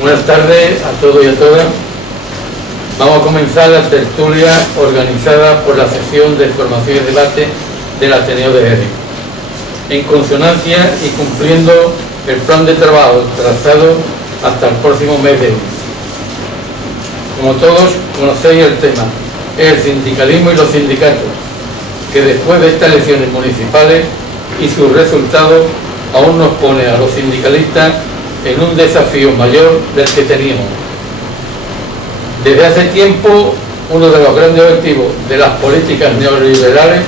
Buenas tardes a todos y a todas. Vamos a comenzar la tertulia organizada por la sección de formación y debate del Ateneo de Jerez, en consonancia y cumpliendo el plan de trabajo trazado hasta el próximo mes de junio. Como todos conocéis el tema, es el sindicalismo y los sindicatos, que después de estas elecciones municipales y sus resultados aún nos pone a los sindicalistas en un desafío mayor del que teníamos. Desde hace tiempo, uno de los grandes objetivos de las políticas neoliberales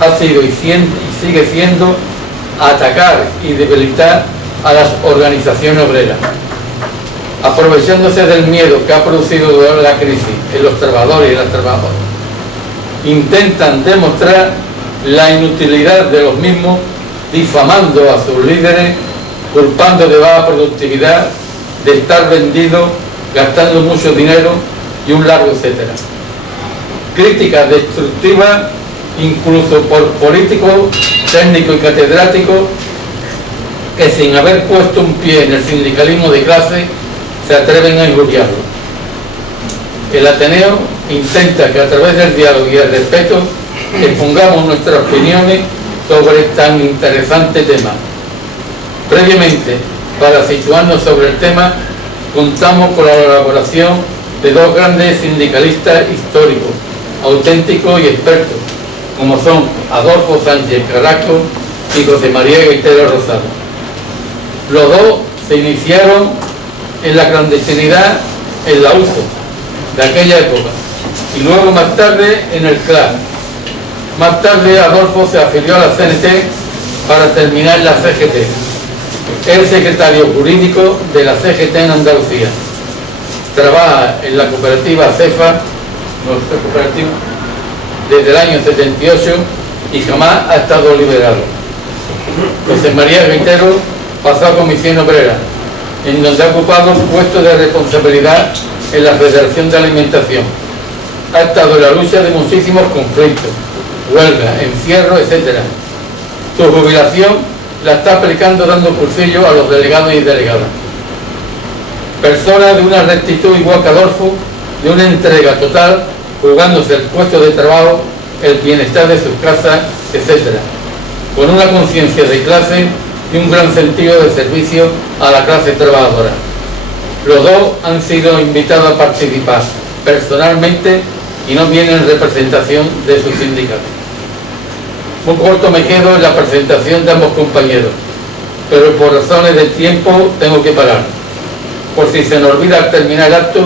ha sido y sigue siendo atacar y debilitar a las organizaciones obreras, aprovechándose del miedo que ha producido durante la crisis en los trabajadores y las trabajadoras. Intentan demostrar la inutilidad de los mismos, difamando a sus líderes, culpando de baja productividad, de estar vendidos, gastando mucho dinero y un largo etcétera. Críticas destructivas incluso por políticos, técnicos y catedráticos que sin haber puesto un pie en el sindicalismo de clase se atreven a injuriarlo. El Ateneo intenta que a través del diálogo y el respeto expongamos nuestras opiniones sobre tan interesante tema. Previamente, para situarnos sobre el tema, contamos con la colaboración de dos grandes sindicalistas históricos, auténticos y expertos, como son Adolfo Sánchez Carrasco y José María Gaitero Rosado. Los dos se iniciaron en la clandestinidad en la USO de aquella época y luego más tarde en el CLAR. Más tarde Adolfo se afilió a la CNT para terminar la CGT. Es secretario jurídico de la CGT en Andalucía. Trabaja en la cooperativa CEFA, nuestra cooperativa, desde el año 78 y jamás ha estado liberado. José María Gaitero pasó a Comisión Obrera, en donde ha ocupado un puesto de responsabilidad en la Federación de Alimentación. Ha estado en la lucha de muchísimos conflictos, huelgas, encierros, etc. Su jubilación la está aplicando dando cursillos a los delegados y delegadas. Persona de una rectitud igual que Adolfo, de una entrega total, jugándose el puesto de trabajo, el bienestar de sus casas, etc. Con una conciencia de clase y un gran sentido de servicio a la clase trabajadora. Los dos han sido invitados a participar personalmente y no vienen en representación de sus sindicatos. Muy corto me quedo en la presentación de ambos compañeros, pero por razones de tiempo tengo que parar. Por si se me olvida al terminar el acto,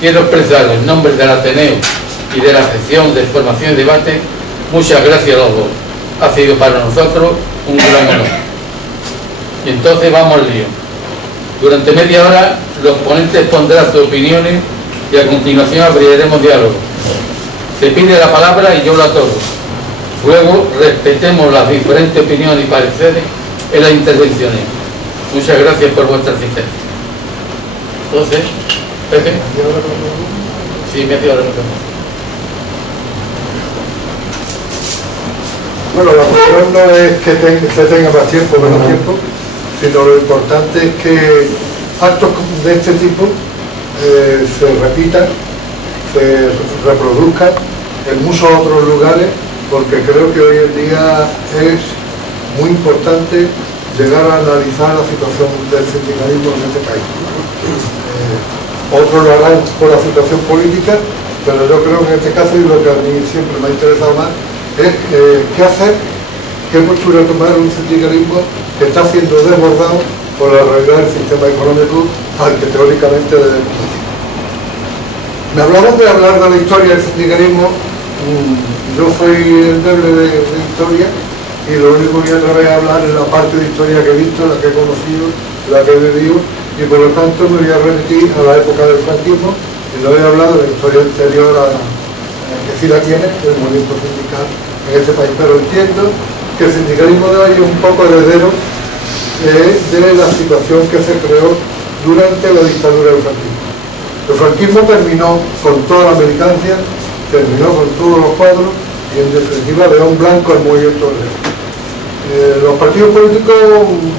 quiero expresar en nombre del Ateneo y de la sección de formación y debate muchas gracias a los dos. Ha sido para nosotros un gran honor. Y entonces vamos al lío. Durante media hora los ponentes pondrán sus opiniones y a continuación abriremos diálogo. Se pide la palabra y yo la otorgo. Luego respetemos las diferentes opiniones y pareceres en las intervenciones. Muchas gracias por vuestra asistencia. Entonces, Pepe. Sí, media hora. Bueno, la cuestión no es que se tenga más tiempo o menos tiempo, sino lo importante es que actos de este tipo se repitan, se reproduzcan en muchos otros lugares, porque creo que hoy en día es muy importante llegar a analizar la situación del sindicalismo en este país. Otros lo harán por la situación política, pero yo creo que en este caso, y lo que a mí siempre me ha interesado más, es qué hacer, qué postura tomar un sindicalismo que está siendo desbordado por arreglar el sistema económico al que teóricamente debe ir. Me hablaban de hablar de la historia del sindicalismo. Yo soy el débil de historia y lo único que voy a atrever a hablar es la parte de historia que he visto, la que he conocido, la que he vivido, y por lo tanto me voy a remitir a la época del franquismo y no voy a hablar de la historia anterior a que sí la tiene, el movimiento sindical en este país. Pero entiendo que el sindicalismo de hoy es un poco heredero de la situación que se creó durante la dictadura del franquismo. El franquismo terminó con toda la militancia, terminó con todos los cuadros y en definitiva dejó un blanco al movimiento obrero. Los partidos políticos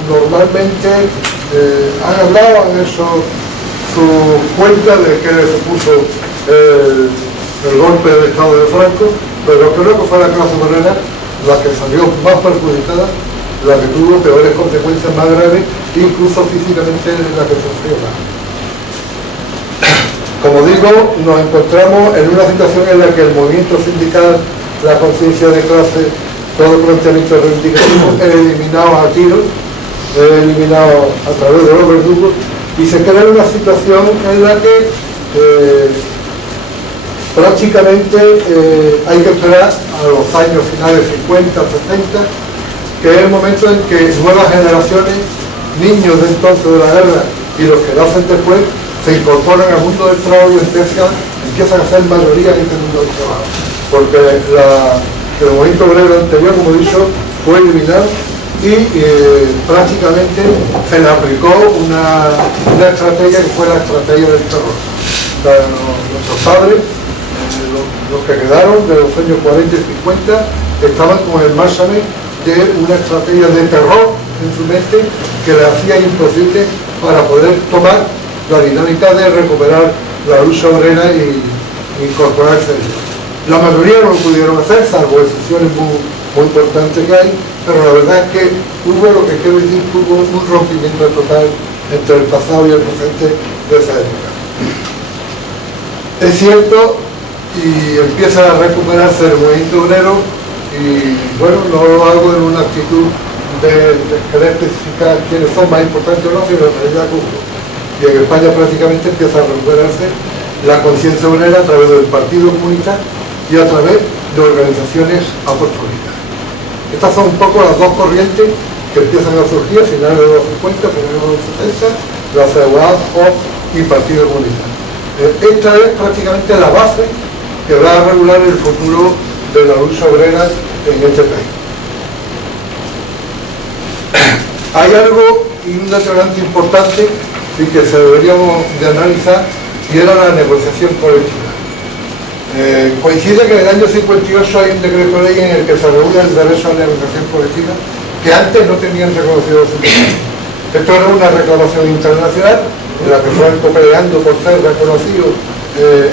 normalmente han hablado, han hecho su cuenta de que le supuso el golpe del Estado de Franco, pero creo que fue la clase obrera la que salió más perjudicada, la que tuvo peores consecuencias, más graves, incluso físicamente la que sufrió más. Como digo, nos encontramos en una situación en la que el movimiento sindical, la conciencia de clase, todo planteamiento reivindicativo es eliminado a tiros, es eliminado a través de los verdugos, y se crea una situación en la que prácticamente hay que esperar a los años finales 50, 60, que es el momento en que nuevas generaciones, niños de entonces de la guerra y los que nacen después, se incorporan al mundo del trabajo y empiezan a ser mayoría en este mundo del trabajo. Porque el movimiento obrero anterior, como he dicho, fue eliminado y prácticamente se le aplicó una estrategia que fue la estrategia del terror. Nuestros padres, los que quedaron de los años 40 y 50, estaban con el marchamen de una estrategia de terror en su mente que le hacía imposible para poder tomar la dinámica de recuperar la lucha obrera y incorporarse a ella. La mayoría no lo pudieron hacer, salvo excepciones muy importantes que hay, pero la verdad es que hubo, lo que quiero decir, hubo un rompimiento total entre el pasado y el presente de esa época. Es cierto, y empieza a recuperarse el movimiento obrero, y bueno, no lo hago en una actitud de querer especificar quiénes son más importantes o no, sino en realidad como. Y en España prácticamente empieza a recuperarse la conciencia obrera a través del Partido Comunista y a través de organizaciones apostólicas. Estas son un poco las dos corrientes que empiezan a surgir a finales de los 50, finales de los 60, la CEUAD y Partido Comunista. Esta es prácticamente la base que va a regular el futuro de la lucha obrera en este país. Hay algo y un detonante importante y que se deberíamos de analizar, y era la negociación colectiva. Coincide que en el año 58 hay un decreto ley en el que se regula el derecho a la negociación colectiva que antes no tenían reconocido los sindicatos. Esto era una reclamación internacional en la que Franco, peleando por ser reconocido,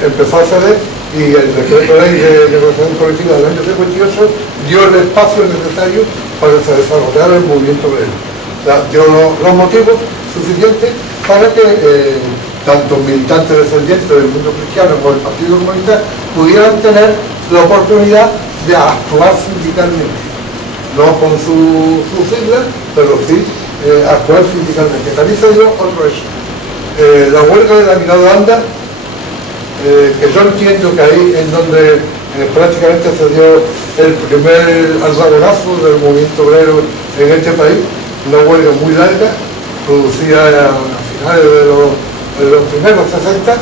empezó a ceder, y el decreto ley de negociación colectiva del año 58 dio el espacio necesario para que se desarrollara el movimiento obrero. O sea, dio los motivos suficientes para que tanto militantes descendientes del mundo cristiano como el Partido Comunista pudieran tener la oportunidad de actuar sindicalmente, no con su sigla, pero sí actuar sindicalmente. También se dio otro hecho, la huelga de la Minado Anda, que yo entiendo que ahí es donde prácticamente se dio el primer alzagonazo del movimiento obrero en este país, una huelga muy larga, producida a finales de los primeros 60,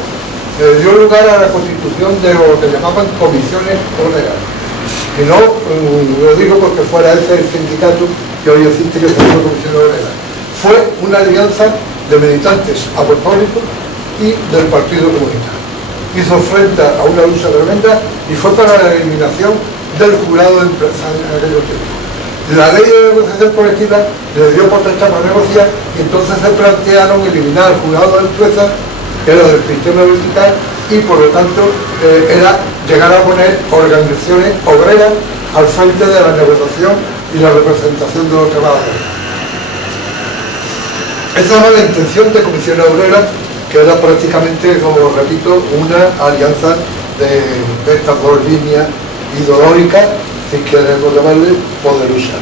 dio lugar a la constitución de lo que llamaban comisiones obreras. Y no lo digo porque fuera ese el sindicato que hoy existe, que se llama Comisión Obrera. Fue una alianza de militantes apostólicos y del Partido Comunista. Hizo frente a una lucha tremenda y fue para la eliminación del jurado de empresa en aquellos tiempos. La ley de negociación colectiva le dio potestad para negociar, y entonces se plantearon eliminar el jurado de empresa, que era del sistema vertical, y por lo tanto era llegar a poner organizaciones obreras al frente de la negociación y la representación de los trabajadores. Esa era la intención de Comisiones Obreras, que era prácticamente, como repito, una alianza de estas dos líneas ideológicas, si queremos llamarle, poder usar.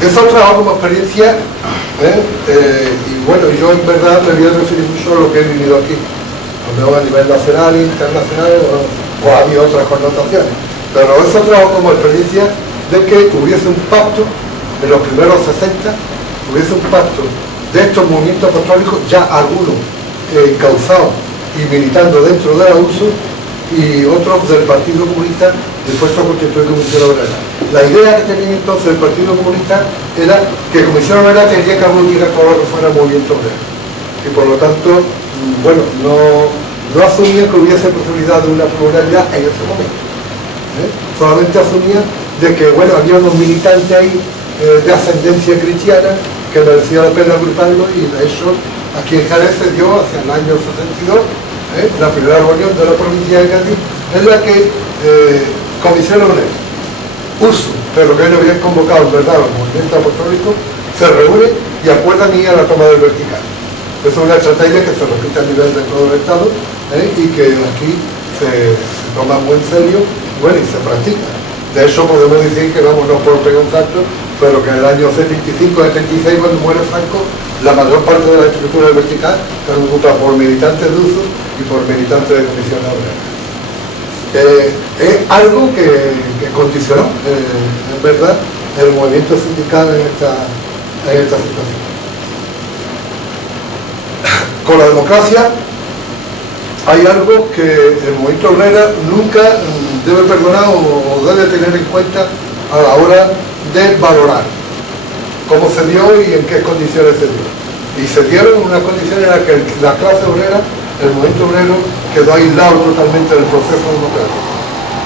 Eso trabajo como experiencia, y bueno, yo en verdad me voy a referir mucho a lo que he vivido aquí, no a nivel nacional e internacional, o había otras connotaciones, pero eso trabajo como experiencia de que hubiese un pacto en los primeros 60, hubiese un pacto de estos movimientos apostólicos, ya algunos encauzados y militando dentro de la USO, y otros del Partido Comunista dispuestos a constituir Comisión Obrera. La idea que tenía entonces el Partido Comunista era que Comisión Obrera tenía que aglutinar todo lo que fuera movimiento obrero, y por lo tanto, bueno, no asumía que hubiese posibilidad de una pluralidad en ese momento, solamente asumía de que, bueno, había unos militantes ahí de ascendencia cristiana que merecía la pena agruparlo, y de eso aquí en Jerez se dio hacia el año 62 la primera reunión de la provincia de Cádiz, en la que Comisión Obrera, USU, pero que ellos habían convocado en verdad los movimientos apostólicos, se reúnen y acuerdan ir a la toma del vertical. Es una estrategia que se repite a nivel de todo el Estado, y que aquí se toma muy en serio, bueno, y se practica. De eso podemos decir que, vamos, no por pegar un salto, pero que en el año 75-76, cuando muere Franco, la mayor parte de la estructura del vertical está ocupada por militantes de USU y por militantes de Comisión Obrera. Es algo que condicionó, en verdad, el movimiento sindical en esta situación. Con la democracia hay algo que el movimiento obrero nunca debe perdonar o debe tener en cuenta a la hora de valorar cómo se dio y en qué condiciones se dio. Y se dieron unas condiciones en las que la clase obrera, el movimiento obrero, quedó aislado totalmente del proceso democrático.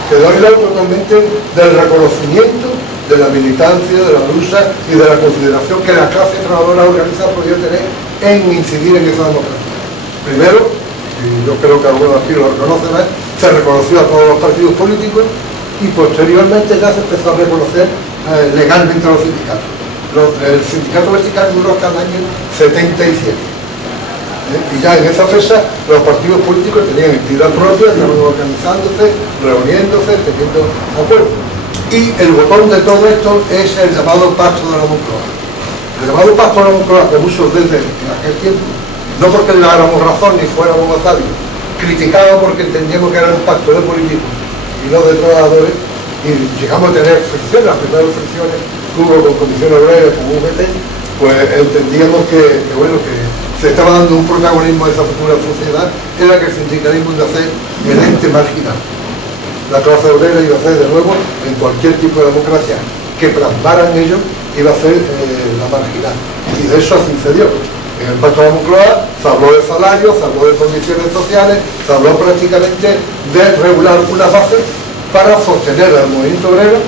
Quedó aislado totalmente del reconocimiento de la militancia, de la lucha y de la consideración que la clase trabajadora organizada podía tener en incidir en esa democracia. Primero, y yo creo que algunos aquí lo reconocen, se reconoció a todos los partidos políticos, y posteriormente ya se empezó a reconocer legalmente a los sindicatos. El sindicato vertical duró hasta el año 77. Y ya en esa fecha los partidos políticos tenían entidad propia, estaban organizándose, reuniéndose, teniendo acuerdos. Y el botón de todo esto es el llamado Pacto de la Moncloa. El llamado Pacto de la Moncloa, que muchos desde aquel tiempo, no porque le dáramos razón ni fuéramos más sabios, criticaban porque entendíamos que era un pacto de políticos y no de trabajadores, y llegamos a tener fricciones, las primeras fricciones que hubo con Comisión Obrera, con UGT, pues entendíamos que se estaba dando un protagonismo a esa futura sociedad en la que el sindicalismo iba a ser el ente marginal. La clase obrera iba a ser, de nuevo, en cualquier tipo de democracia que plasmaran ellos, iba a ser la marginal. Y de eso así se dio. En el Pacto de la Moncloa se habló de salarios, se habló de condiciones sociales, se habló prácticamente de regular una base para sostener al movimiento obrero,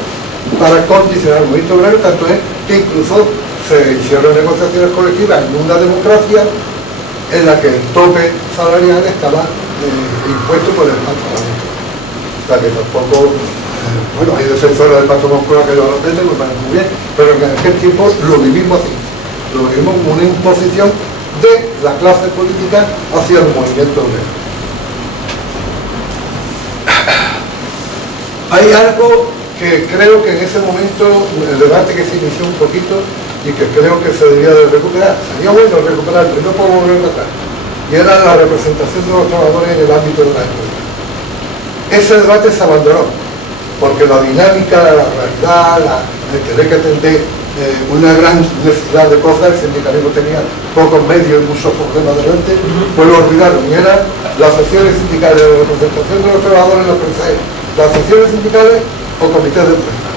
para condicionar al movimiento obrero, tanto es que incluso se hicieron negociaciones colectivas en una democracia en la que el tope salarial estaba impuesto por el Pacto de la Moncloa. O sea que tampoco, bueno, hay defensores del Pacto de la Moncloa que lo respeten, me parece muy bien, pero en aquel tiempo lo vivimos así. Lo vimos como una imposición de la clase política hacia el movimiento obrero. Hay algo que creo que en ese momento, el debate que se inició un poquito y que creo que se debía de recuperar, sería bueno recuperarlo, no puedo volver atrás, y era la representación de los trabajadores en el ámbito de la empresa. Ese debate se abandonó, porque la dinámica, la realidad, el tener que atender una gran necesidad de cosas, el sindicalismo tenía pocos medios y muchos problemas delante, pues lo olvidaron, y eran las secciones sindicales de representación de los trabajadores en la empresa, las secciones sindicales o comités de empresa.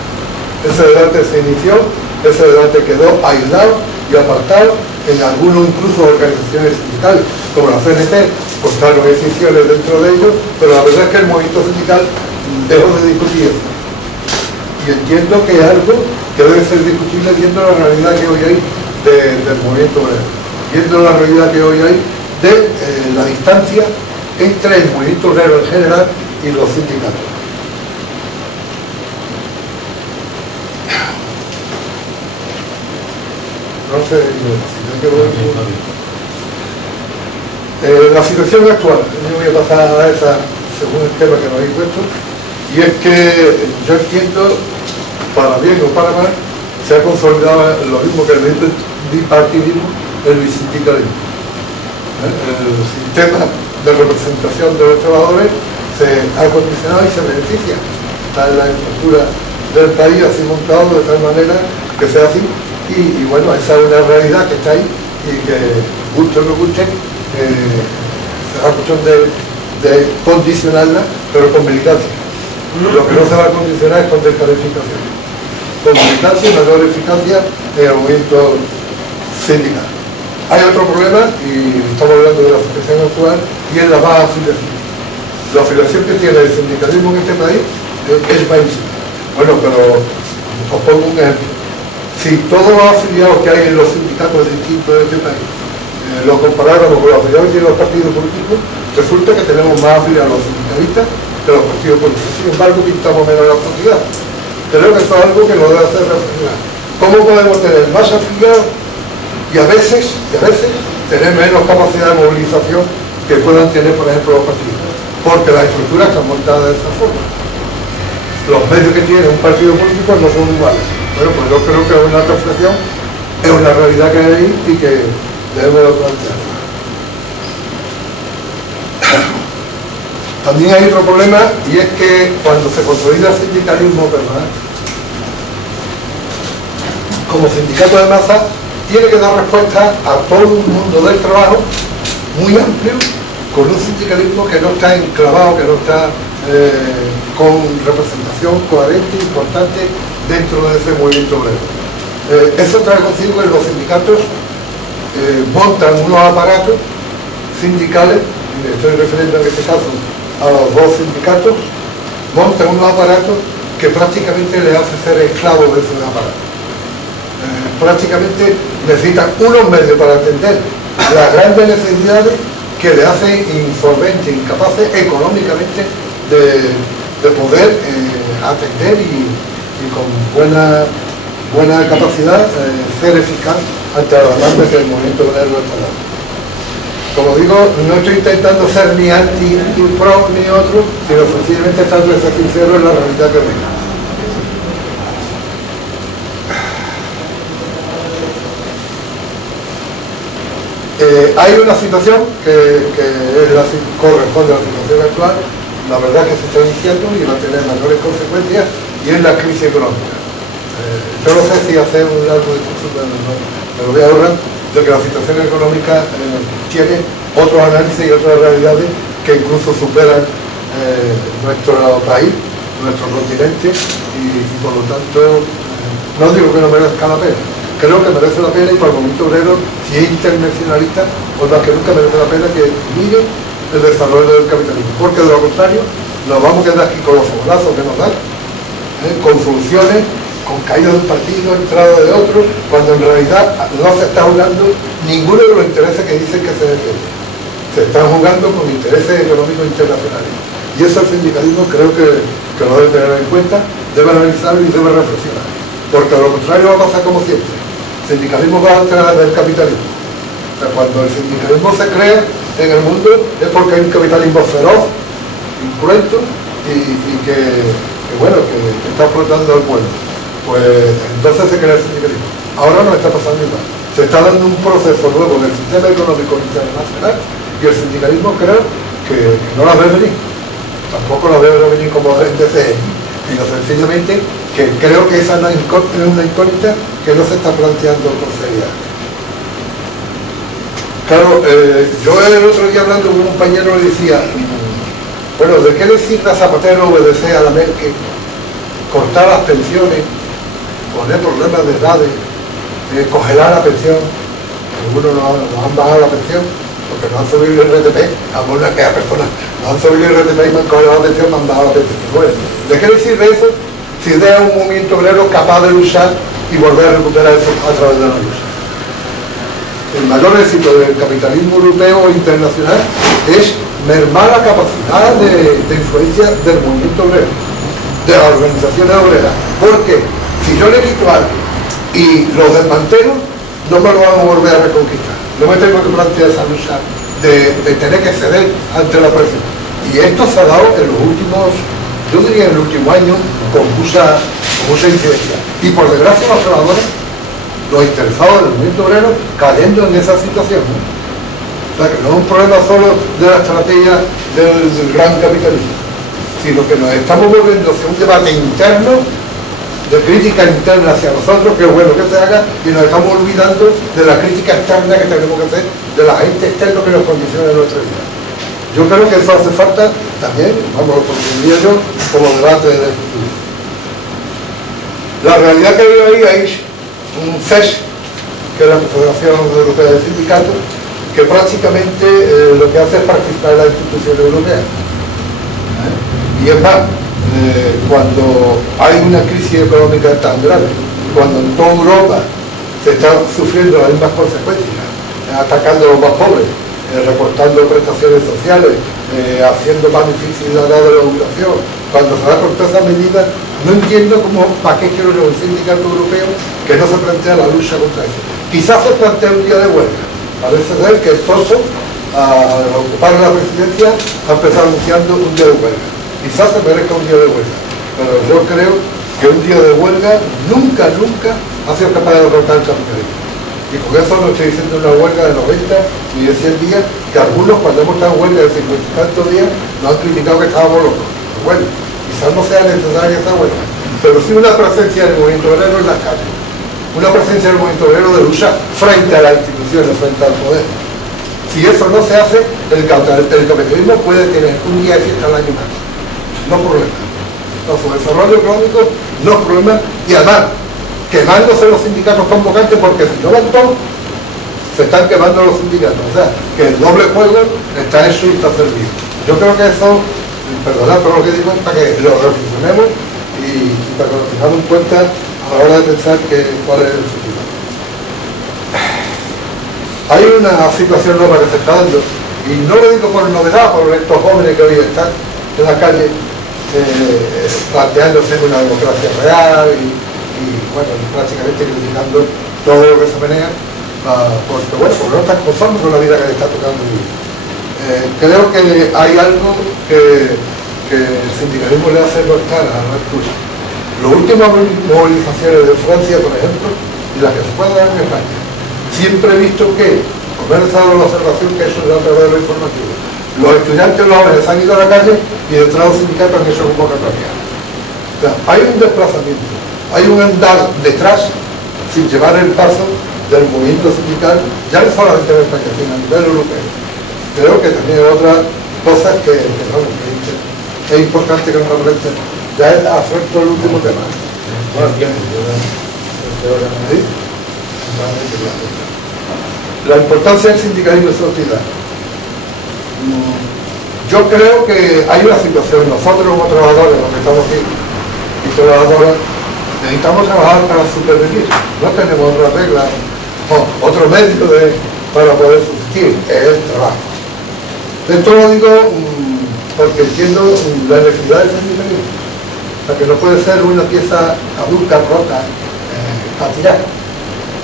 Ese debate se inició, ese debate quedó aislado y apartado, en algunos incluso organizaciones sindicales, como la CNT, contaron decisiones dentro de ellos, pero la verdad es que el movimiento sindical dejó de discutir eso. Y entiendo que es algo que debe ser discutible viendo la realidad que hoy hay del movimiento obrero, viendo la realidad que hoy hay de la distancia entre el movimiento obrero en general y los sindicatos. No sé, la situación actual, yo voy a pasar a esa según el tema que nos habéis puesto, y es que yo entiendo, para bien o para mal, se ha consolidado lo mismo que el bipartidismo, el bisindicalismo. El sistema de representación de los trabajadores se ha condicionado y se beneficia. Está en la estructura del país así montado de tal manera que sea así. Y bueno, esa es una realidad que está ahí y que, guste o no guste, será cuestión de condicionarla, pero con militancia. Lo que no se va a condicionar es con descalificación. Con militancia y mayor eficacia en el movimiento sindical. Hay otro problema, y estamos hablando de la situación actual, y es la baja afiliación. La afiliación que tiene el sindicalismo en este país es bajísima. Bueno, pero os pongo un ejemplo. si todos los afiliados que hay en los sindicatos distintos de este país lo comparáramos con los afiliados que tienen los partidos políticos, resulta que tenemos más afiliados los sindicalistas que los partidos políticos. Sin embargo, pintamos menos la sociedad. Creo que eso es algo que nos debe hacer reflexionar. ¿Cómo podemos tener más afiliados y a veces tener menos capacidad de movilización que puedan tener, por ejemplo, los partidos? Porque las estructuras están montadas de esa forma. Los medios que tiene un partido político no son iguales. Bueno, pues yo creo que es una reflexión, es una realidad que hay y que debemos de plantear. También hay otro problema, y es que cuando se consolida el sindicalismo, ¿verdad?, como sindicato de masa, tiene que dar respuesta a todo un mundo del trabajo muy amplio, con un sindicalismo que no está enclavado, que no está con representación coherente e importante dentro de ese movimiento obrero. Eso trae consigo que los sindicatos montan unos aparatos sindicales, y me estoy refiriendo en este caso a los dos sindicatos, montan unos aparatos que prácticamente les hace ser esclavos de esos aparatos. Prácticamente necesitan unos medios para atender las grandes necesidades que le hacen insolventes, incapaces económicamente de poder atender y con buena capacidad ser eficaz ante las demandas que el movimiento obrero está dando. Como digo, no estoy intentando ser ni anti, ni pro, ni otro, sino sencillamente tratando de ser sincero en la realidad que venga. Hay una situación que corresponde a la situación actual, la verdad que se está iniciando y va a tener mayores consecuencias, y es la crisis económica. Yo no sé si hacer un largo discurso, pero me lo voy a ahorrar, de que la situación económica tiene otros análisis y otras realidades que incluso superan nuestro país, nuestro continente, y por lo tanto no digo que no merezca la pena. Creo que merece la pena, y para el movimiento obrero, si es internacionalista, pues más que nunca merece la pena que mire el desarrollo del capitalismo, porque de lo contrario nos vamos a quedar aquí con los fogonazos que nos dan, con funciones, con caída de un partido, entrada de otro, cuando en realidad no se está jugando ninguno de los intereses que dicen que se defienden. Se están jugando con intereses económicos internacionales, y eso el sindicalismo creo que lo debe tener en cuenta, debe analizarlo y debe reflexionar, porque de lo contrario va a pasar como siempre. El sindicalismo va a entrar del capitalismo. O sea, cuando el sindicalismo se crea en el mundo es porque hay un capitalismo feroz, incruento y que está explotando al pueblo. Pues entonces se crea el sindicalismo. Ahora no está pasando igual. Se está dando un proceso nuevo del sistema económico internacional y el sindicalismo creo que no la ve venir. Tampoco la ve venir como el DCE, sino sencillamente que creo que esa es una incógnita que no se está planteando con seriedad. Claro, yo el otro día hablando con un compañero le decía, bueno, ¿de qué le sirve a Zapatero obedecer a la Merkel, cortar las pensiones, poner problemas de edades, congelar la pensión? Algunos nos han bajado la pensión porque no han subido el RTP, algunas que personas no han subido el RTP y me han congelado la pensión, me han bajado la pensión. Bueno, ¿de qué le sirve eso si idea un movimiento obrero capaz de luchar y volver a recuperar eso a través de la lucha? El mayor éxito del capitalismo europeo e internacional es mermar la capacidad de influencia del movimiento obrero, de las organizaciones obreras. Porque si yo le quito algo y los desmantelo, no me lo van a volver a reconquistar. No me tengo que plantear esa lucha de tener que ceder ante la presión. Y esto se ha dado en los últimos, yo diría en el último año, con mucha incidencia. Y por desgracia los trabajadores, los interesados del movimiento obrero, cayendo en esa situación, ¿no? O sea que no es un problema solo de la estrategia del gran capitalismo, sino que nos estamos volviendo hacia un debate interno, de crítica interna hacia nosotros, que es bueno que se haga, y nos estamos olvidando de la crítica externa que tenemos que hacer, de la gente externa que nos condiciona en nuestra vida. Yo creo que eso hace falta también, vamos, lo diría yo, como debate del futuro. La realidad que veo ahí hay un CES, que es la Confederación Europea de Sindicatos, que prácticamente lo que hace es participar en la institución europea. Y es más, cuando hay una crisis económica tan grave, cuando en toda Europa se están sufriendo las mismas consecuencias, atacando a los más pobres, recortando prestaciones sociales, haciendo más difícil la edad de la jubilación, cuando se da por todas esas medidas, no entiendo para qué quiero un sindicato europeo que no se plantea la lucha contra eso. Quizás se plantea un día de huelga. Parece ser que Tosso, al ocupar la presidencia, ha empezado anunciando un día de huelga. Quizás se merezca un día de huelga, pero yo creo que un día de huelga nunca ha sido capaz de derrotar el capitalismo. Y con eso no estoy diciendo una huelga de 90 ni de 100 días, que algunos cuando hemos estado en huelga de 50 y tantos días nos han criticado que estábamos locos. Pero bueno, quizás no sea necesaria esta huelga, pero sí una presencia del movimiento obrero en las calles, una presencia del movimiento obrero de lucha frente a las instituciones, frente al poder. Si eso no se hace, el capitalismo puede tener un día de fiesta al año más. No problema. No, su desarrollo económico no es problema, y además quemándose los sindicatos convocantes, porque si no van todos, se están quemando los sindicatos. O sea, que el doble juego está hecho y está servido. Yo creo que eso, perdonad todo lo que digo, es para que lo reflexionemos y para que lo tengamos en cuenta a la hora de pensar cuál es el futuro. Hay una situación nueva que se está dando, y no lo digo por novedad, por estos jóvenes que hoy están en la calle planteándose una democracia real y bueno, prácticamente criticando todo lo que se menea, porque bueno, porque no están conformes con la vida que le está tocando vivir. Creo que hay algo que el sindicalismo le hace notar a la escucha. Las últimas movilizaciones de Francia, por ejemplo, y las que se pueden dar en España, siempre he visto que, como he dado la observación que eso es a través de lo informativo, los estudiantes, los jóvenes han ido a la calle y detrás de los sindicatos han hecho convocatorias. O sea, hay un desplazamiento, hay un andar detrás sin llevar el paso del movimiento sindical, ya no solamente en España, sino a nivel europeo. Creo que también hay otras cosas que es importante que nos reflejen. Ya afecto el último tema. ¿Sí? La importancia del sindicalismo en sociedad. Yo creo que hay una situación, nosotros como trabajadores, los que estamos aquí, y trabajadoras, necesitamos trabajar para supervivir. No tenemos otra regla o otro medio para poder subsistir, es el trabajo. Esto lo digo porque entiendo la necesidad del sindicalismo. O sea, que no puede ser una pieza caduca, rota, para tirar.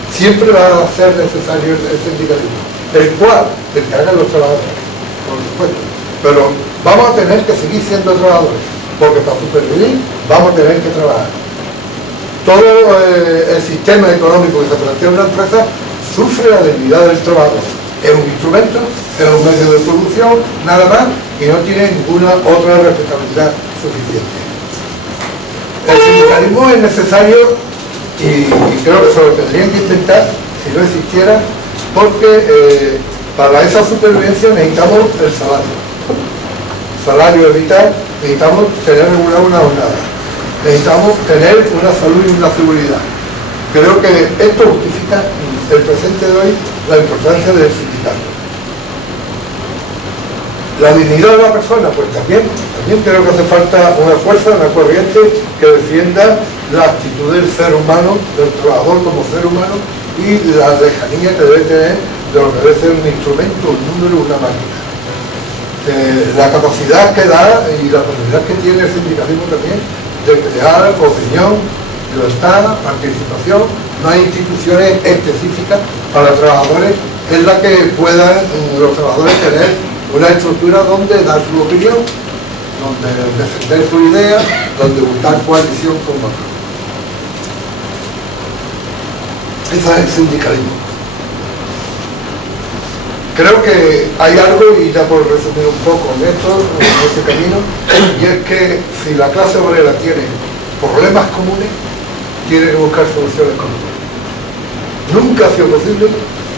Siempre va a ser necesario el sindicalismo, el cual el que hagan los trabajadores, por supuesto. Pero vamos a tener que seguir siendo trabajadores, porque para supervivir vamos a tener que trabajar. Todo el sistema económico que se plantea en una empresa sufre la debilidad del trabajador. Es un instrumento, es un medio de producción, nada más, y no tiene ninguna otra respetabilidad suficiente. El sindicalismo es necesario y creo que se lo tendrían que inventar si no existiera, porque para esa supervivencia necesitamos el salario. Salario es vital, necesitamos tener regular una jornada, necesitamos tener una salud y una seguridad. Creo que esto justifica el presente de hoy la importancia del sindicato. La dignidad de la persona, pues también creo que hace falta una fuerza, una corriente que defienda la actitud del ser humano, del trabajador como ser humano, y la lejanía que debe tener de lo que debe ser un instrumento, un número, una máquina. La capacidad que da y la posibilidad que tiene el sindicalismo también de crear opinión, libertad, participación. No hay instituciones específicas para trabajadores en las que puedan los trabajadores tener una estructura donde dar su opinión, donde defender su idea, donde buscar coalición con otros. Ese es el sindicalismo. Creo que hay algo, y ya por resumir un poco en este camino, y es que si la clase obrera tiene problemas comunes, tiene que buscar soluciones comunes. Nunca ha sido posible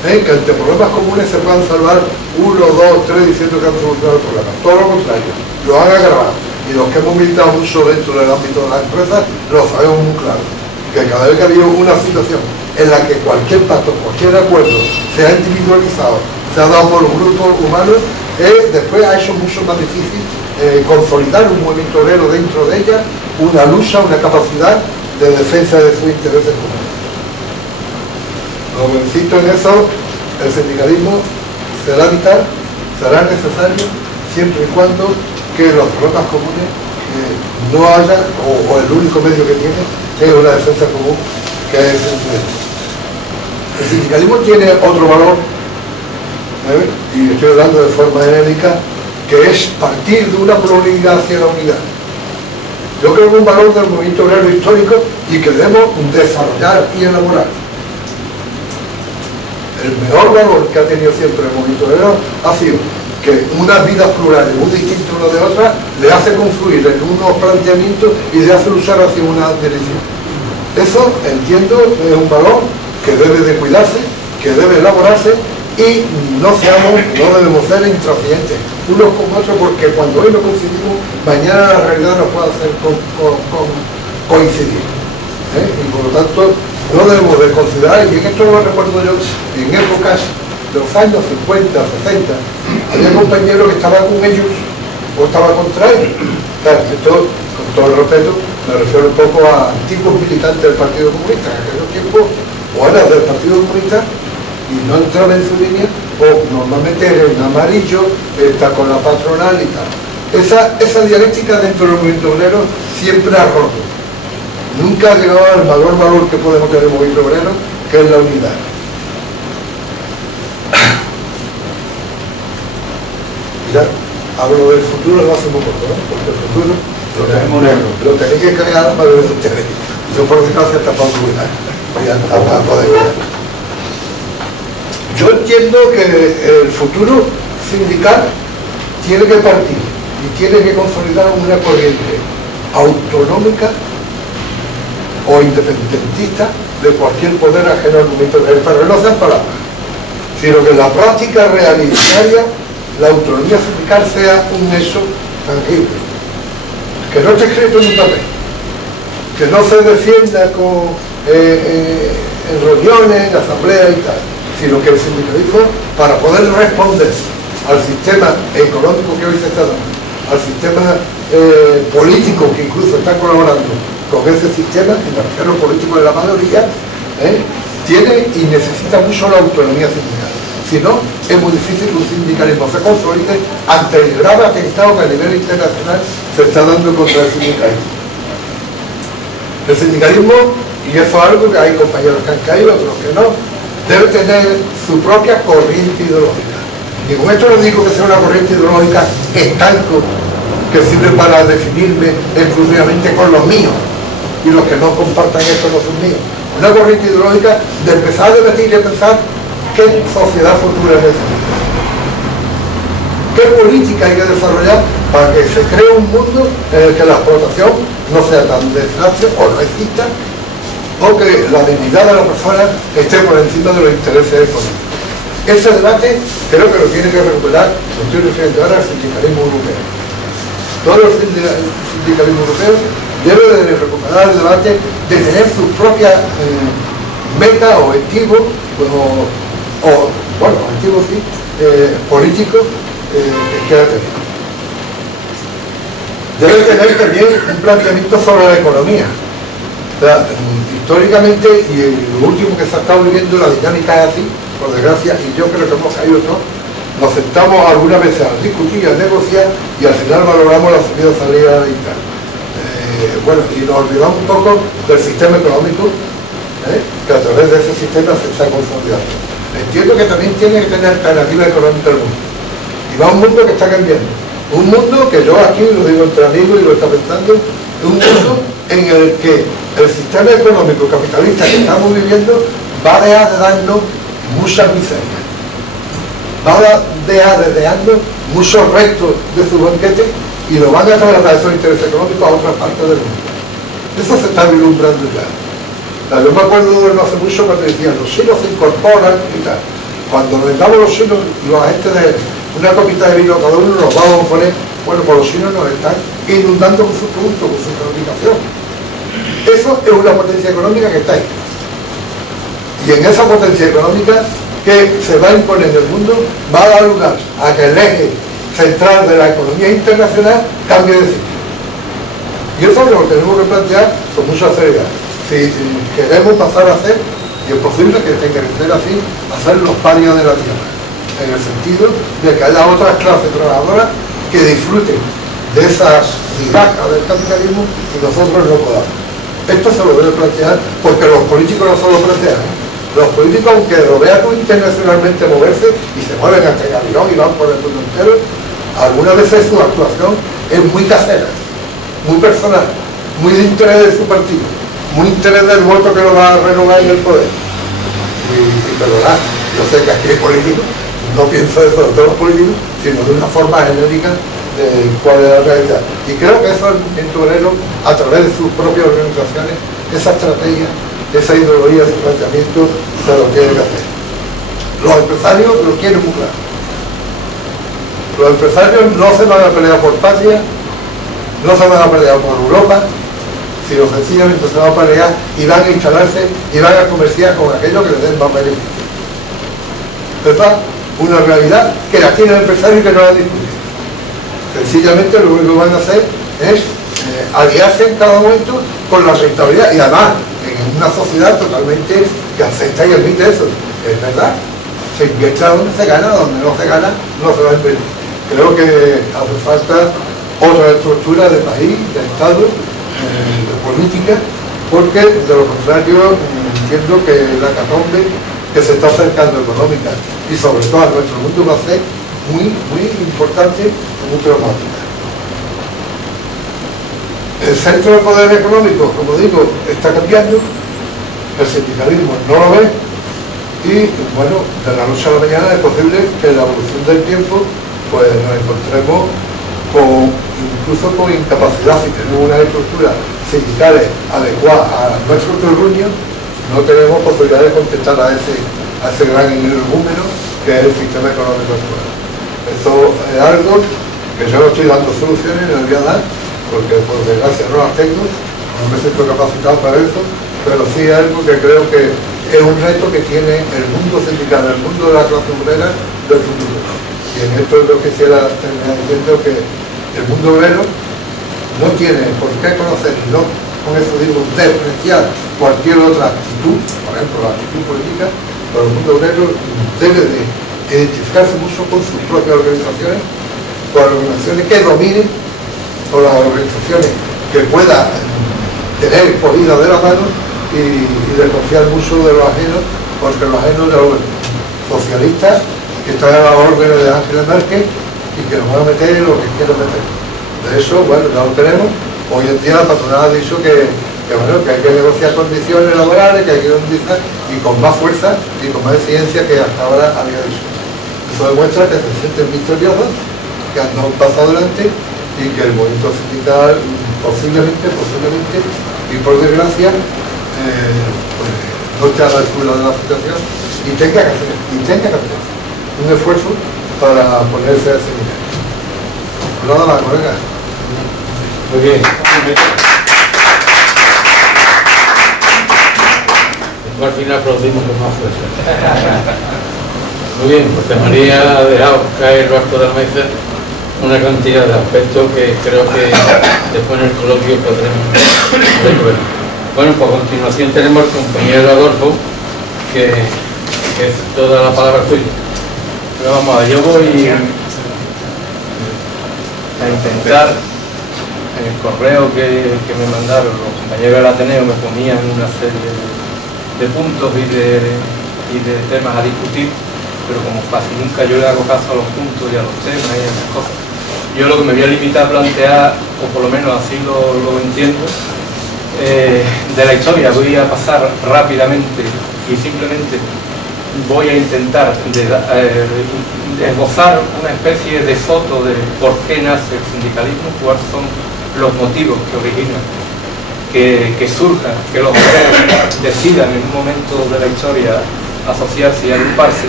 que ante problemas comunes se puedan salvar 1, 2, 3 diciendo que han solucionado el problema. Todo lo contrario, lo han agravado. Y los que hemos militado mucho dentro del ámbito de las empresas lo sabemos muy claro. Que cada vez que ha habido una situación en la que cualquier pacto, cualquier acuerdo se ha individualizado, se ha dado por un grupo humano, después ha hecho mucho más difícil consolidar un movimiento obrero dentro de ella, una lucha, una capacidad de defensa de sus intereses comunes. Como insisto en eso, el sindicalismo será vital, será necesario, siempre y cuando que los problemas comunes no haya, o el único medio que tiene es una defensa común, que es el sindicalismo. El sindicalismo tiene otro valor, y estoy hablando de forma genérica, que es partir de una pluralidad hacia la unidad. Yo creo que es un valor del movimiento obrero histórico y que debemos desarrollar y elaborar. El mejor valor que ha tenido siempre el movimiento obrero ha sido que unas vidas plurales, muy distintas una de otra, le hace confluir en unos planteamientos y le hace luchar hacia una dirección. Eso, entiendo, es un valor que debe de cuidarse, que debe elaborarse, y no debemos ser intransigentes unos con otros, porque cuando hoy no coincidimos, mañana la realidad nos puede hacer coincidir. Y por lo tanto, no debemos de considerar, y en esto lo recuerdo yo, en épocas de los años 50, 60, había compañeros que estaban con ellos o estaban contra ellos. Claro, esto, con todo el respeto, me refiero un poco a antiguos militantes del Partido Comunista, en aquellos tiempos, o eran del Partido Comunista y no entraba en su línea, o normalmente era en amarillo, está con la patronal y tal. Esa dialéctica dentro del movimiento obrero siempre ha roto. Nunca ha llegado al mayor valor que podemos tener el movimiento obrero, que es la unidad. Ya hablo del futuro, lo hacemos corto, ¿no? Porque el futuro lo tenéis que crear para ver ustedes. Yo por desgracia está para cuidar. Yo entiendo que el futuro sindical tiene que partir y tiene que consolidar una corriente autonómica o independentista de cualquier poder ajeno al movimiento obrero, pero no sean palabras, sino que en la práctica real y diaria la autonomía sindical sea un nexo tangible, que no esté escrito en un papel, que no se defienda en reuniones, en asambleas y tal, sino que el sindicalismo, para poder responder al sistema económico que hoy se está dando, al sistema político que incluso está colaborando con ese sistema, y me refiero político de la mayoría, tiene y necesita mucho la autonomía sindical. Si no, es muy difícil que un sindicalismo se consolide ante el grave atentado que a nivel internacional se está dando contra el sindicalismo. El sindicalismo, y eso es algo que hay compañeros que han caído, otros que no, debe tener su propia corriente ideológica. Y con esto no digo que sea una corriente ideológica estanco, que sirve para definirme exclusivamente con los míos, y los que no compartan esto no son míos. Una corriente ideológica de empezar a debatir y a pensar qué sociedad futura necesita, qué política hay que desarrollar para que se cree un mundo en el que la explotación no sea tan desastre o no exista, o que la dignidad de la persona esté por encima de los intereses económicos. Ese debate creo que lo tiene que recuperar, lo estoy refiriendo ahora al sindicalismo europeo. Todo el sindicalismo europeo debe de recuperar el debate de tener sus propias metas o objetivos, objetivos sí, políticos que quiera tener. Debe tener también un planteamiento sobre la economía. O sea, históricamente, y lo último que se ha estado viviendo, la dinámica es así, por desgracia, y yo creo que hemos caído todos, nos sentamos algunas veces a discutir, a negociar, y al final valoramos la subida, salida y tal. Y nos olvidamos un poco del sistema económico, que a través de ese sistema se está consolidando. Entiendo que también tiene que tener alternativa económica al mundo. Y va a un mundo que está cambiando. Un mundo que yo aquí lo digo entre amigos y lo está pensando, un mundo en el que el sistema económico capitalista que estamos viviendo va a dejar de darnos muchas miserias, va a dejar de darnos muchos restos de su banquete y lo van a trasladar esos intereses económicos a otras partes del mundo. Eso se está vislumbrando ya. Yo me acuerdo no hace mucho cuando decían los chinos se incorporan y tal. Cuando vendamos los chinos, los agentes de una copita de vino cada uno nos vamos a poner, bueno, pues los chinos nos están inundando con sus productos, con su comunicación. Eso es una potencia económica que está ahí. Y en esa potencia económica que se va a imponer en el mundo, va a dar lugar a que el eje central de la economía internacional cambie de sitio. Y eso lo tenemos que plantear con mucha seriedad. Si queremos pasar a ser Y es posible que tenga que ser así, hacer los parias de la tierra, en el sentido de que haya otras clases trabajadoras que disfruten de esas migajas del capitalismo y nosotros no podamos. Esto se lo debe plantear porque los políticos no se lo plantean. Los políticos, aunque lo vean internacionalmente moverse y se mueven hasta el avión y van por el mundo entero, algunas veces su actuación es muy casera, muy personal, muy de interés de su partido, muy interés del voto que lo va a renovar en el poder. Y perdonad, yo sé que aquí hay políticos, no pienso eso de todos los políticos, sino de una forma genérica de cuál es la realidad. Y creo que eso en Torero, a través de sus propias organizaciones, esa estrategia, esa ideología, ese planteamiento, se lo tiene que hacer. Los empresarios lo quieren muy claro. Los empresarios no se van a pelear por patria, no se van a pelear por Europa, sino sencillamente se van a pelear y van a instalarse y van a comerciar con aquello que les den más beneficios. ¿Verdad? Una realidad que la tiene el empresario y que no la discute. Sencillamente lo único que van a hacer es aliarse en cada momento con la rentabilidad y además en una sociedad totalmente que acepta y admite eso. Es verdad, se invierte donde se gana, donde no se gana, no se va a invertir. Creo que hace falta otra estructura de país, de Estado, de política, porque de lo contrario entiendo que la catombe que se está acercando económica y sobre todo a nuestro mundo va a ser muy, muy importante y muy traumática. El centro del poder económico, como digo, está cambiando, el sindicalismo no lo ve y, bueno, de la noche a la mañana es posible que en la evolución del tiempo pues nos encontremos incluso con incapacidad. Si tenemos unas estructuras sindicales adecuadas a nuestro terruño, no tenemos posibilidad de contestar a ese gran energúmeno que es el sistema económico actual. Eso es algo que yo no estoy dando soluciones, no voy a dar, porque por desgracia no las tengo, no me siento capacitado para eso, pero sí es algo que creo que es un reto que tiene el mundo sindical, el mundo de la clase obrera del futuro. Y en esto yo quisiera terminar diciendo que el mundo obrero no tiene por qué conocer, y no con eso digo despreciar cualquier otra actitud, por ejemplo la actitud política, pero el mundo obrero debe de identificarse mucho con sus propias organizaciones, con organizaciones que dominen, con las organizaciones que puedan tener podida de la mano y desconfiar mucho de los ajenos, porque los ajenos de los socialistas que están a las órdenes de Angela Merkel y que nos van a meter en lo que quieran meter. De eso, bueno, ya lo tenemos. Hoy en día la patronal ha dicho que hay que negociar condiciones laborales, que hay que negociar y con más fuerza y con más exigencia que hasta ahora había dicho. Eso demuestra que se sienten victoriosos, que han dado un paso adelante y que el movimiento sindical posiblemente y por desgracia pues, no está a la altura de la situación y tenga que hacer un esfuerzo para ponerse a ese nivel. Nada más, colega. Muy bien. Al final aplaudimos con más fuerza. Muy bien, José María ha dejado caer bajo de la mesa una cantidad de aspectos que creo que después en el coloquio podremos recuperar. Bueno, pues a continuación tenemos al compañero Adolfo, que es toda la palabra suya. Pero vamos a ver, yo voy a intentar, en el correo que me mandaron los compañeros del Ateneo me ponían una serie de puntos y de temas a discutir, pero como casi nunca yo le hago caso a los puntos y a los temas y a esas cosas, yo lo que me voy a limitar a plantear, o por lo menos así lo entiendo, de la historia voy a pasar rápidamente y simplemente voy a intentar esbozar una especie de foto de por qué nace el sindicalismo, cuáles son los motivos que originan que surja, que los obreros decidan en un momento de la historia asociarse y agruparse,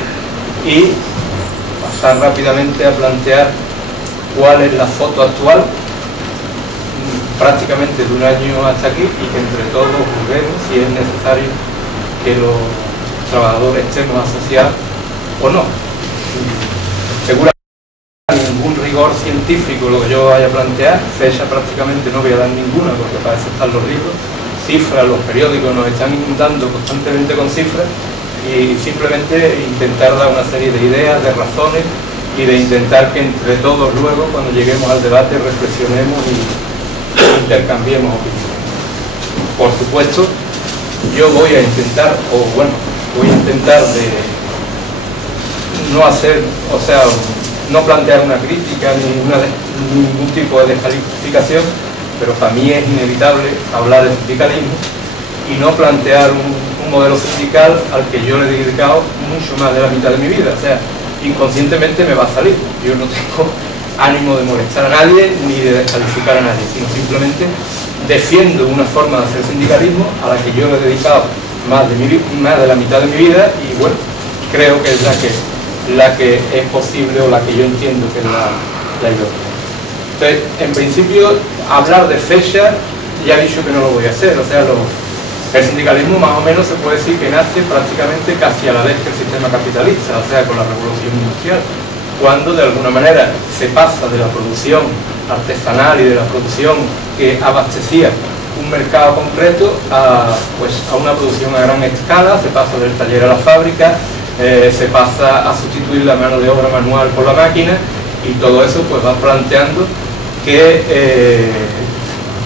y pasar rápidamente a plantear cuál es la foto actual, prácticamente de un año hasta aquí, y que entre todos juzguemos si es necesario que los trabajadores estemos asociados o no. Seguramente ningún rigor científico lo que yo vaya a plantear, fecha prácticamente no voy a dar ninguna porque para eso están los libros, cifras, los periódicos nos están inundando constantemente con cifras, y simplemente intentar dar una serie de ideas, de razones, y de intentar que entre todos luego, cuando lleguemos al debate, reflexionemos y intercambiemos opiniones. Por supuesto, yo voy a intentar, voy a intentar de no hacer, o sea, no plantear una crítica ni ningún tipo de descalificación, pero para mí es inevitable hablar de sindicalismo y no plantear un modelo sindical al que yo le he dedicado mucho más de la mitad de mi vida. O sea, inconscientemente me va a salir. Yo no tengo ánimo de molestar a nadie ni de descalificar a nadie, sino simplemente defiendo una forma de hacer sindicalismo a la que yo le he dedicado más de la mitad de mi vida, y bueno, creo que es la que es posible, o la que yo entiendo que es la idónea. Entonces, en principio, hablar de fecha ya he dicho que no lo voy a hacer. O sea, el sindicalismo más o menos se puede decir que nace prácticamente casi a la vez que el sistema capitalista, o sea, con la revolución industrial, cuando de alguna manera se pasa de la producción artesanal y de la producción que abastecía un mercado concreto a una producción a gran escala. Se pasa del taller a la fábrica, se pasa a sustituir la mano de obra manual por la máquina, y todo eso pues va planteando que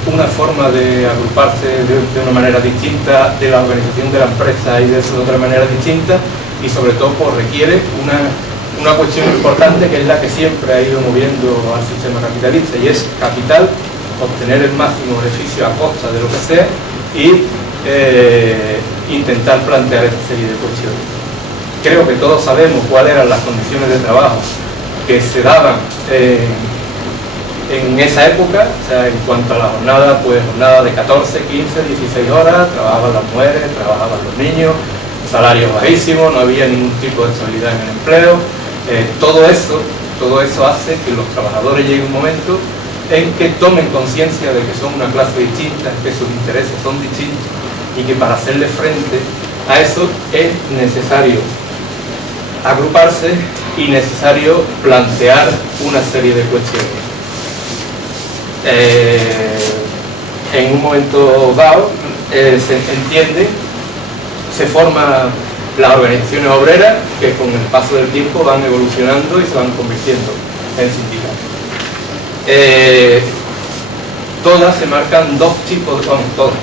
una forma de agruparse de una manera distinta, de la organización de la empresa y de otra manera distinta, y sobre todo pues requiere una cuestión importante, que es la que siempre ha ido moviendo al sistema capitalista, y es capital, obtener el máximo beneficio a costa de lo que sea, y intentar plantear esa serie de cuestiones. Creo que todos sabemos cuáles eran las condiciones de trabajo que se daban en esa época. O sea, en cuanto a la jornada, pues jornada de 14, 15, 16 horas, trabajaban las mujeres, trabajaban los niños, salarios bajísimos, no había ningún tipo de estabilidad en el empleo. Todo eso hace que los trabajadores lleguen un momento en que tomen conciencia de que son una clase distinta, que sus intereses son distintos, y que para hacerle frente a eso es necesario agruparse y necesario plantear una serie de cuestiones. En un momento dado se entiende, se forman las organizaciones obreras, que con el paso del tiempo van evolucionando y se van convirtiendo en sindicatos. Todas se marcan dos tipos,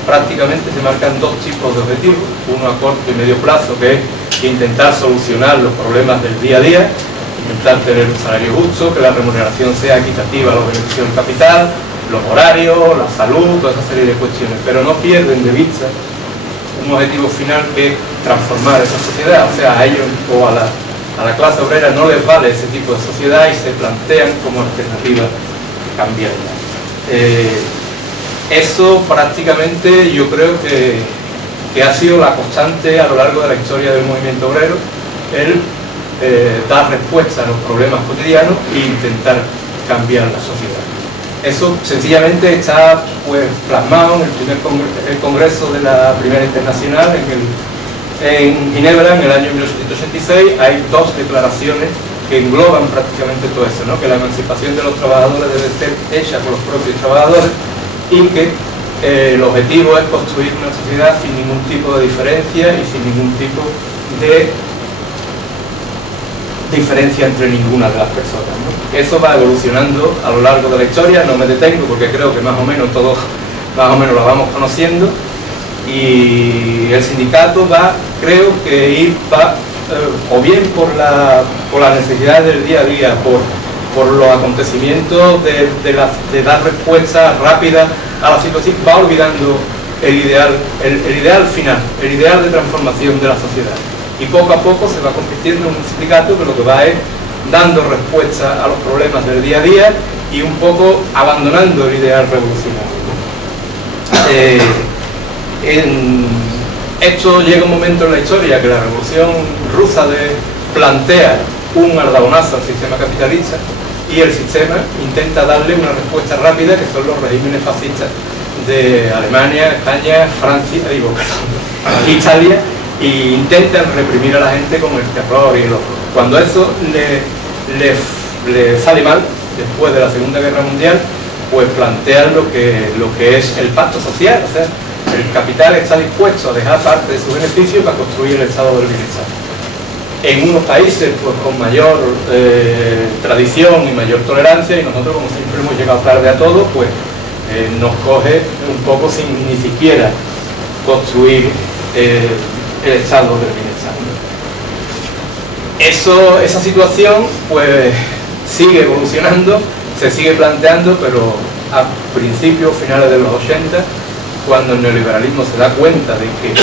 prácticamente se marcan dos tipos de objetivos: uno a corto y medio plazo, que es intentar solucionar los problemas del día a día, intentar tener un salario justo, que la remuneración sea equitativa a los beneficios del capital, los horarios, la salud, toda esa serie de cuestiones, pero no pierden de vista un objetivo final, que es transformar esa sociedad. O sea, a ellos o a la clase obrera no les vale ese tipo de sociedad, y se plantean como alternativa cambiarla. Eso prácticamente yo creo que ha sido la constante a lo largo de la historia del movimiento obrero, el dar respuesta a los problemas cotidianos e intentar cambiar la sociedad. Eso sencillamente está pues plasmado en el primer congreso de la Primera Internacional en Ginebra en el año 1886. Hay dos declaraciones que engloban prácticamente todo eso, ¿no? Que la emancipación de los trabajadores debe ser hecha por los propios trabajadores, y que el objetivo es construir una sociedad sin ningún tipo de diferencia y sin ningún tipo de diferencia entre ninguna de las personas, ¿no? Eso va evolucionando a lo largo de la historia. No me detengo porque creo que más o menos todos lo vamos conociendo, y el sindicato creo que va o bien por las necesidades del día a día, por los acontecimientos de dar respuesta rápida a la situación, va olvidando el ideal final, el ideal de transformación de la sociedad, y poco a poco se va convirtiendo en un sindicato que lo que va es dando respuesta a los problemas del día a día y un poco abandonando el ideal revolucionario. Esto llega un momento en la historia que la Revolución Rusa plantea un ardabonazo al sistema capitalista, y el sistema intenta darle una respuesta rápida, que son los regímenes fascistas de Alemania, España, Francia, Italia, e intentan reprimir a la gente con el terror y el horror. Cuando eso le sale mal, después de la Segunda Guerra Mundial, pues plantean lo que es el pacto social. O sea, El capital está dispuesto a dejar parte de sus beneficios para construir el estado del bienestar. En unos países pues, con mayor tradición y mayor tolerancia, y nosotros, como siempre hemos llegado tarde a todo, pues nos coge un poco sin ni siquiera construir el estado del bienestar. Esa situación pues sigue evolucionando, se sigue planteando, pero a principios, finales de los 80, cuando el neoliberalismo se da cuenta de que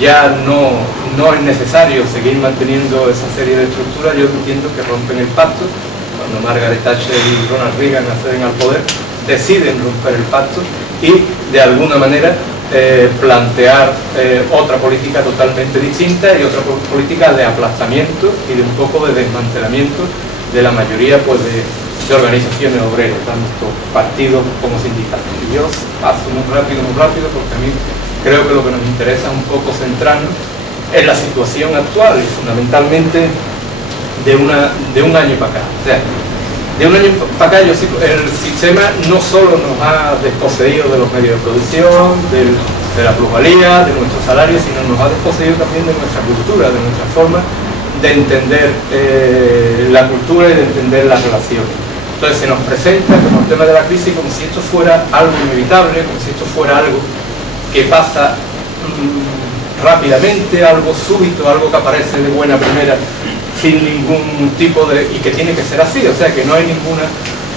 ya no es necesario seguir manteniendo esa serie de estructuras, yo entiendo que rompen el pacto. Cuando Margaret Thatcher y Ronald Reagan acceden al poder, deciden romper el pacto y de alguna manera plantear otra política totalmente distinta y otra política de aplastamiento y de un poco de desmantelamiento de la mayoría pues, de organizaciones obreras, tanto partidos como sindicatos. Y yo paso muy rápido porque a mí creo que lo que nos interesa es un poco centrarnos en la situación actual y fundamentalmente de un año para acá. O sea, de un año para acá el sistema no solo nos ha desposeído de los medios de producción, de la plusvalía, de nuestros salarios, sino nos ha desposeído también de nuestra cultura, de nuestra forma de entender la cultura y de entender las relaciones. Entonces se nos presenta como el tema de la crisis como si esto fuera algo inevitable, como si esto fuera algo que pasa rápidamente, algo súbito, algo que aparece de buena primera sin ningún tipo de... y que tiene que ser así, o sea que no hay ninguna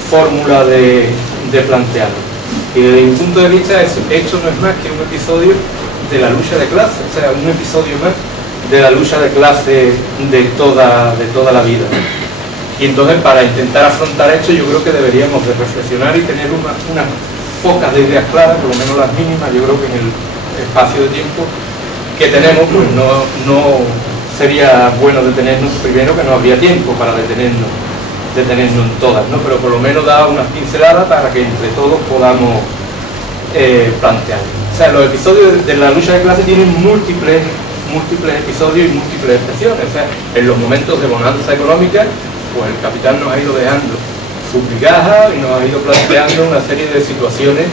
fórmula de plantearlo. Y desde mi punto de vista esto no es más que un episodio de la lucha de clase, o sea, un episodio más de la lucha de clase de toda la vida. Y entonces para intentar afrontar esto yo creo que deberíamos de reflexionar y tener unas pocas de ideas claras, por lo menos las mínimas. Yo creo que en el espacio de tiempo que tenemos pues no sería bueno detenernos, primero que no habría tiempo para detenernos en todas, ¿no? Pero por lo menos da unas pinceladas para que entre todos podamos plantear. O sea, los episodios de la lucha de clase tienen múltiples episodios y múltiples expresiones. O sea, en los momentos de bonanza económica pues el capital nos ha ido dejando sus migajas y nos ha ido planteando una serie de situaciones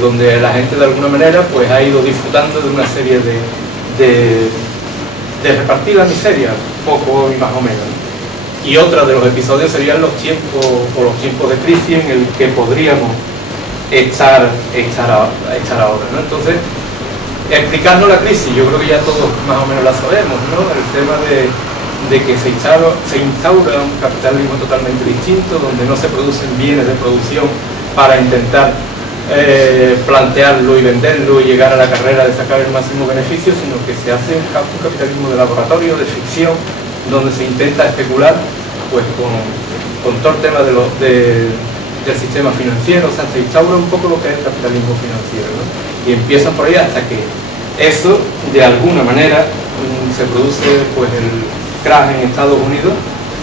donde la gente de alguna manera pues ha ido disfrutando de una serie de repartir la miseria, poco y más o menos. Y otra de los episodios serían los tiempos de crisis en el que podríamos estar ahora, ¿no? Entonces, explicarnos la crisis, yo creo que ya todos más o menos la sabemos, ¿no? El tema de que se instaura un capitalismo totalmente distinto, donde no se producen bienes de producción para intentar plantearlo y venderlo y llegar a la carrera de sacar el máximo beneficio, sino que se hace un capitalismo de laboratorio, de ficción, donde se intenta especular pues con todo el tema del sistema financiero. O sea, se instaura un poco lo que es el capitalismo financiero, ¿no? Y empieza por ahí hasta que eso de alguna manera se produce pues el crash en Estados Unidos,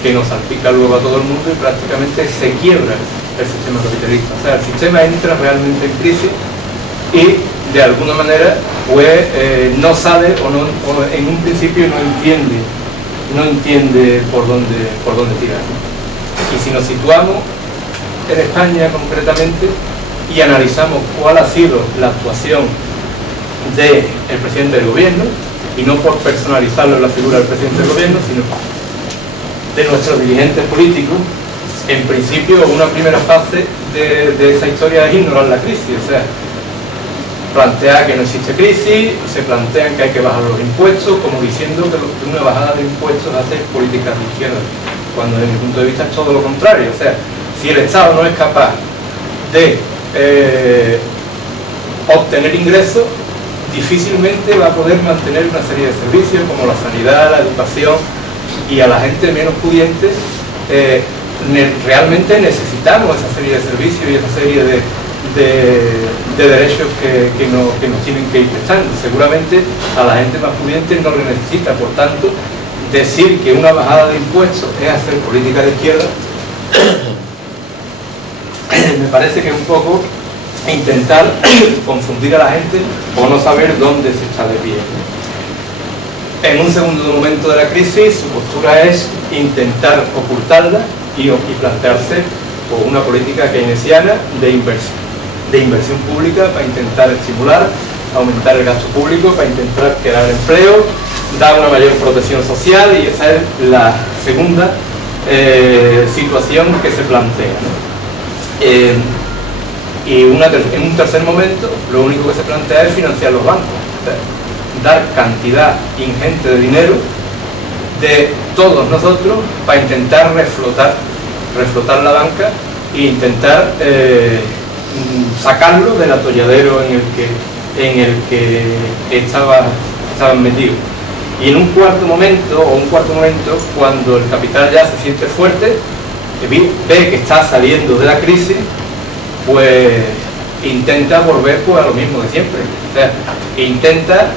que nos salpica luego a todo el mundo y prácticamente se quiebra el sistema capitalista. O sea, el sistema entra realmente en crisis y de alguna manera pues no sabe o en un principio no entiende por dónde tirar, ¿no? Y si nos situamos en España concretamente y analizamos cuál ha sido la actuación del presidente del gobierno, y no por personalizarlo en la figura del presidente del gobierno, sino de nuestros dirigentes políticos, en principio una primera fase de esa historia es ignorar la crisis. O sea, plantea que no existe crisis, se plantean que hay que bajar los impuestos, como diciendo que una bajada de impuestos hace políticas de izquierda, cuando desde mi punto de vista es todo lo contrario. O sea, si el Estado no es capaz de obtener ingresos, difícilmente va a poder mantener una serie de servicios como la sanidad, la educación, y a la gente menos pudiente realmente necesitamos esa serie de servicios y esa serie de derechos que nos tienen que ir prestando. Seguramente a la gente más pudiente no le necesita. Por tanto, decir que una bajada de impuestos es hacer política de izquierda me parece que es un poco intentar confundir a la gente o no saber dónde se está de pie. En un segundo momento de la crisis, su postura es intentar ocultarla y plantearse por una política keynesiana de inversión. de inversión pública para intentar estimular, aumentar el gasto público, para intentar crear empleo, dar una mayor protección social, y esa es la segunda situación que se plantea, ¿no? Y en un tercer momento, lo único que se plantea es financiar los bancos, o sea, dar cantidad ingente de dinero de todos nosotros para intentar reflotar la banca e intentar sacarlo del atolladero en el que estaban metidos. Y en un cuarto momento, cuando el capital ya se siente fuerte, ve que está saliendo de la crisis, pues intenta volver pues a lo mismo de siempre. O sea, intenta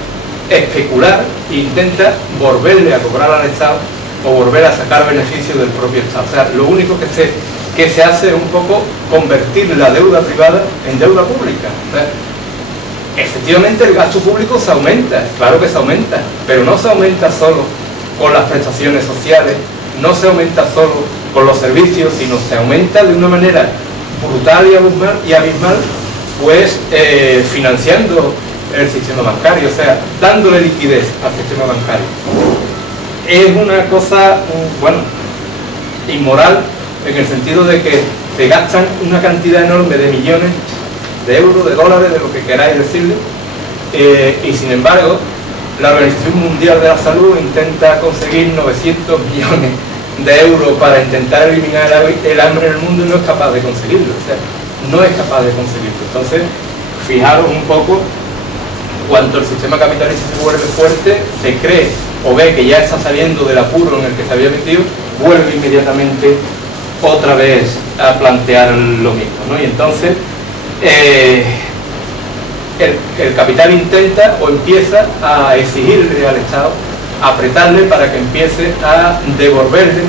especular, intenta volverle a cobrar al Estado o volver a sacar beneficios del propio Estado. O sea, lo único que se hace es un poco convertir la deuda privada en deuda pública. O sea, efectivamente el gasto público se aumenta, claro que se aumenta, pero no se aumenta solo con las prestaciones sociales, no se aumenta solo con los servicios, sino se aumenta de una manera brutal y abismal, pues financiando el sistema bancario, o sea, dándole liquidez al sistema bancario. Es una cosa, bueno, inmoral, en el sentido de que se gastan una cantidad enorme de millones de euros, de dólares, de lo que queráis decirle, y sin embargo la Organización Mundial de la Salud intenta conseguir 900 millones de euros para intentar eliminar el hambre en el mundo y no es capaz de conseguirlo, o sea, no es capaz de conseguirlo. Entonces, fijaros un poco, cuando el sistema capitalista se vuelve fuerte, se cree o ve que ya está saliendo del apuro en el que se había metido, vuelve inmediatamente otra vez a plantear lo mismo, ¿no? Y entonces el capital intenta o empieza a exigirle al Estado, a apretarle para que empiece a devolverle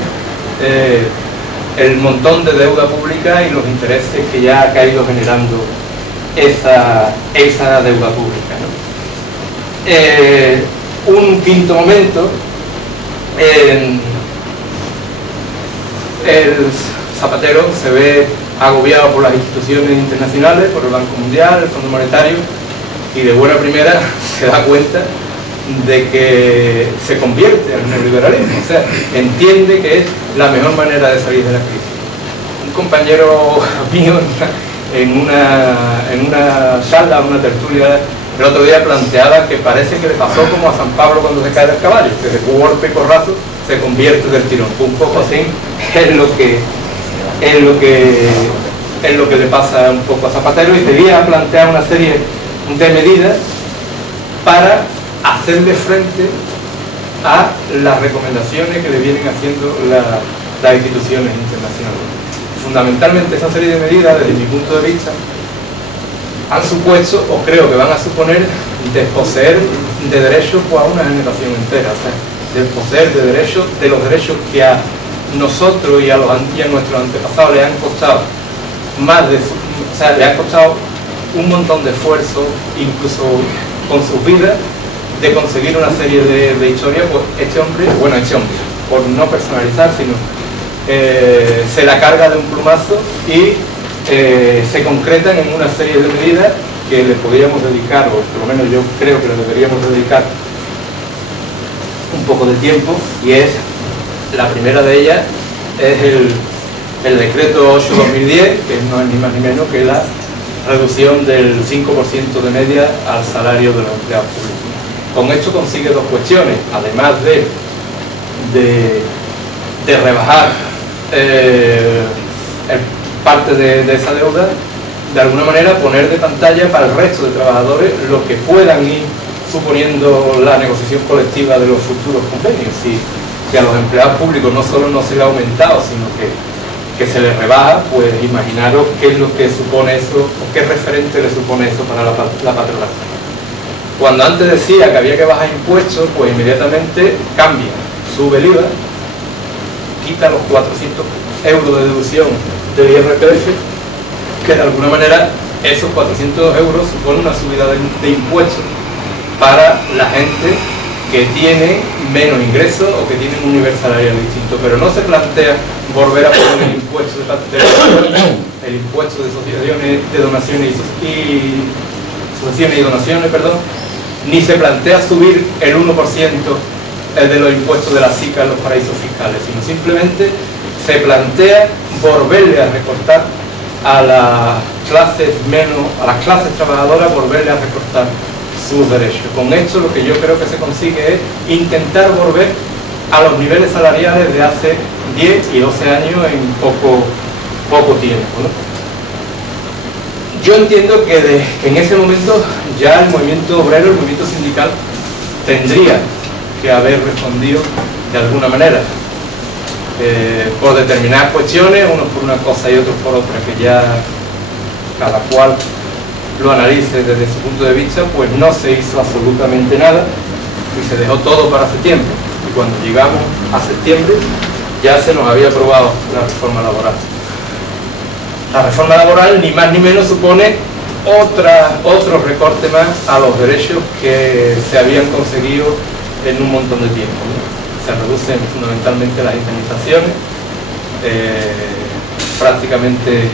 el montón de deuda pública y los intereses que ya ha caído generando esa deuda pública, ¿no? Un quinto momento, el Zapatero se ve agobiado por las instituciones internacionales, por el Banco Mundial, el Fondo Monetario, y de buena primera se da cuenta de que se convierte en neoliberalismo, o sea, entiende que es la mejor manera de salir de la crisis. Un compañero mío en una charla, una tertulia, el otro día planteaba que parece que le pasó como a San Pablo cuando se cae del caballo, que de golpe y porrazo se convierte del tirón. Un poco así es lo que le pasa un poco a Zapatero, y sería plantear una serie de medidas para hacerle frente a las recomendaciones que le vienen haciendo las instituciones internacionales. Fundamentalmente esa serie de medidas, desde mi punto de vista, han supuesto, o creo que van a suponer, desposeer de derechos pues, a una generación entera, o sea, desposeer de los derechos que a nosotros y a nuestros antepasados le han costado le han costado un montón de esfuerzo, incluso con sus vidas, de conseguir una serie de historias. Pues este hombre, por no personalizar, sino se la carga de un plumazo y se concretan en una serie de medidas que le podríamos dedicar, o por lo menos yo creo que le deberíamos dedicar un poco de tiempo, y es, la primera de ellas es el decreto 8/2010, que no es ni más ni menos que la reducción del 5% de media al salario de los empleados públicos. Con esto consigue dos cuestiones, además de rebajar parte de esa deuda, de alguna manera poner de pantalla para el resto de trabajadores lo que puedan ir suponiendo la negociación colectiva de los futuros convenios. Si a los empleados públicos no solo no se le ha aumentado, sino que se les rebaja, pues imaginaros qué es lo que supone eso, o qué referente le supone eso para la patronal. Cuando antes decía que había que bajar impuestos, pues inmediatamente cambia, sube el IVA, quita los 400 euros de deducción del IRPF, que de alguna manera esos 400 euros suponen una subida de impuestos para la gente que tienen menos ingresos o que tienen un nivel salarial distinto, pero no se plantea volver a poner el impuesto el impuesto de asociaciones, de donaciones y donaciones, ni se plantea subir el 1% de los impuestos de la SICA en los paraísos fiscales, sino simplemente se plantea volverle a recortar a las clases trabajadoras, volverle a recortar sus derechos. Con esto lo que yo creo que se consigue es intentar volver a los niveles salariales de hace 10 y 12 años en poco tiempo, ¿no? Yo entiendo que en ese momento ya el movimiento obrero, el movimiento sindical, tendría que haber respondido de alguna manera, por determinadas cuestiones, unos por una cosa y otros por otra, que ya cada cual lo analice desde su punto de vista. Pues no se hizo absolutamente nada y se dejó todo para septiembre, y cuando llegamos a septiembre ya se nos había aprobado la reforma laboral. La reforma laboral ni más ni menos supone otro recorte más a los derechos que se habían conseguido en un montón de tiempo, ¿no? Se reducen fundamentalmente las indemnizaciones, prácticamente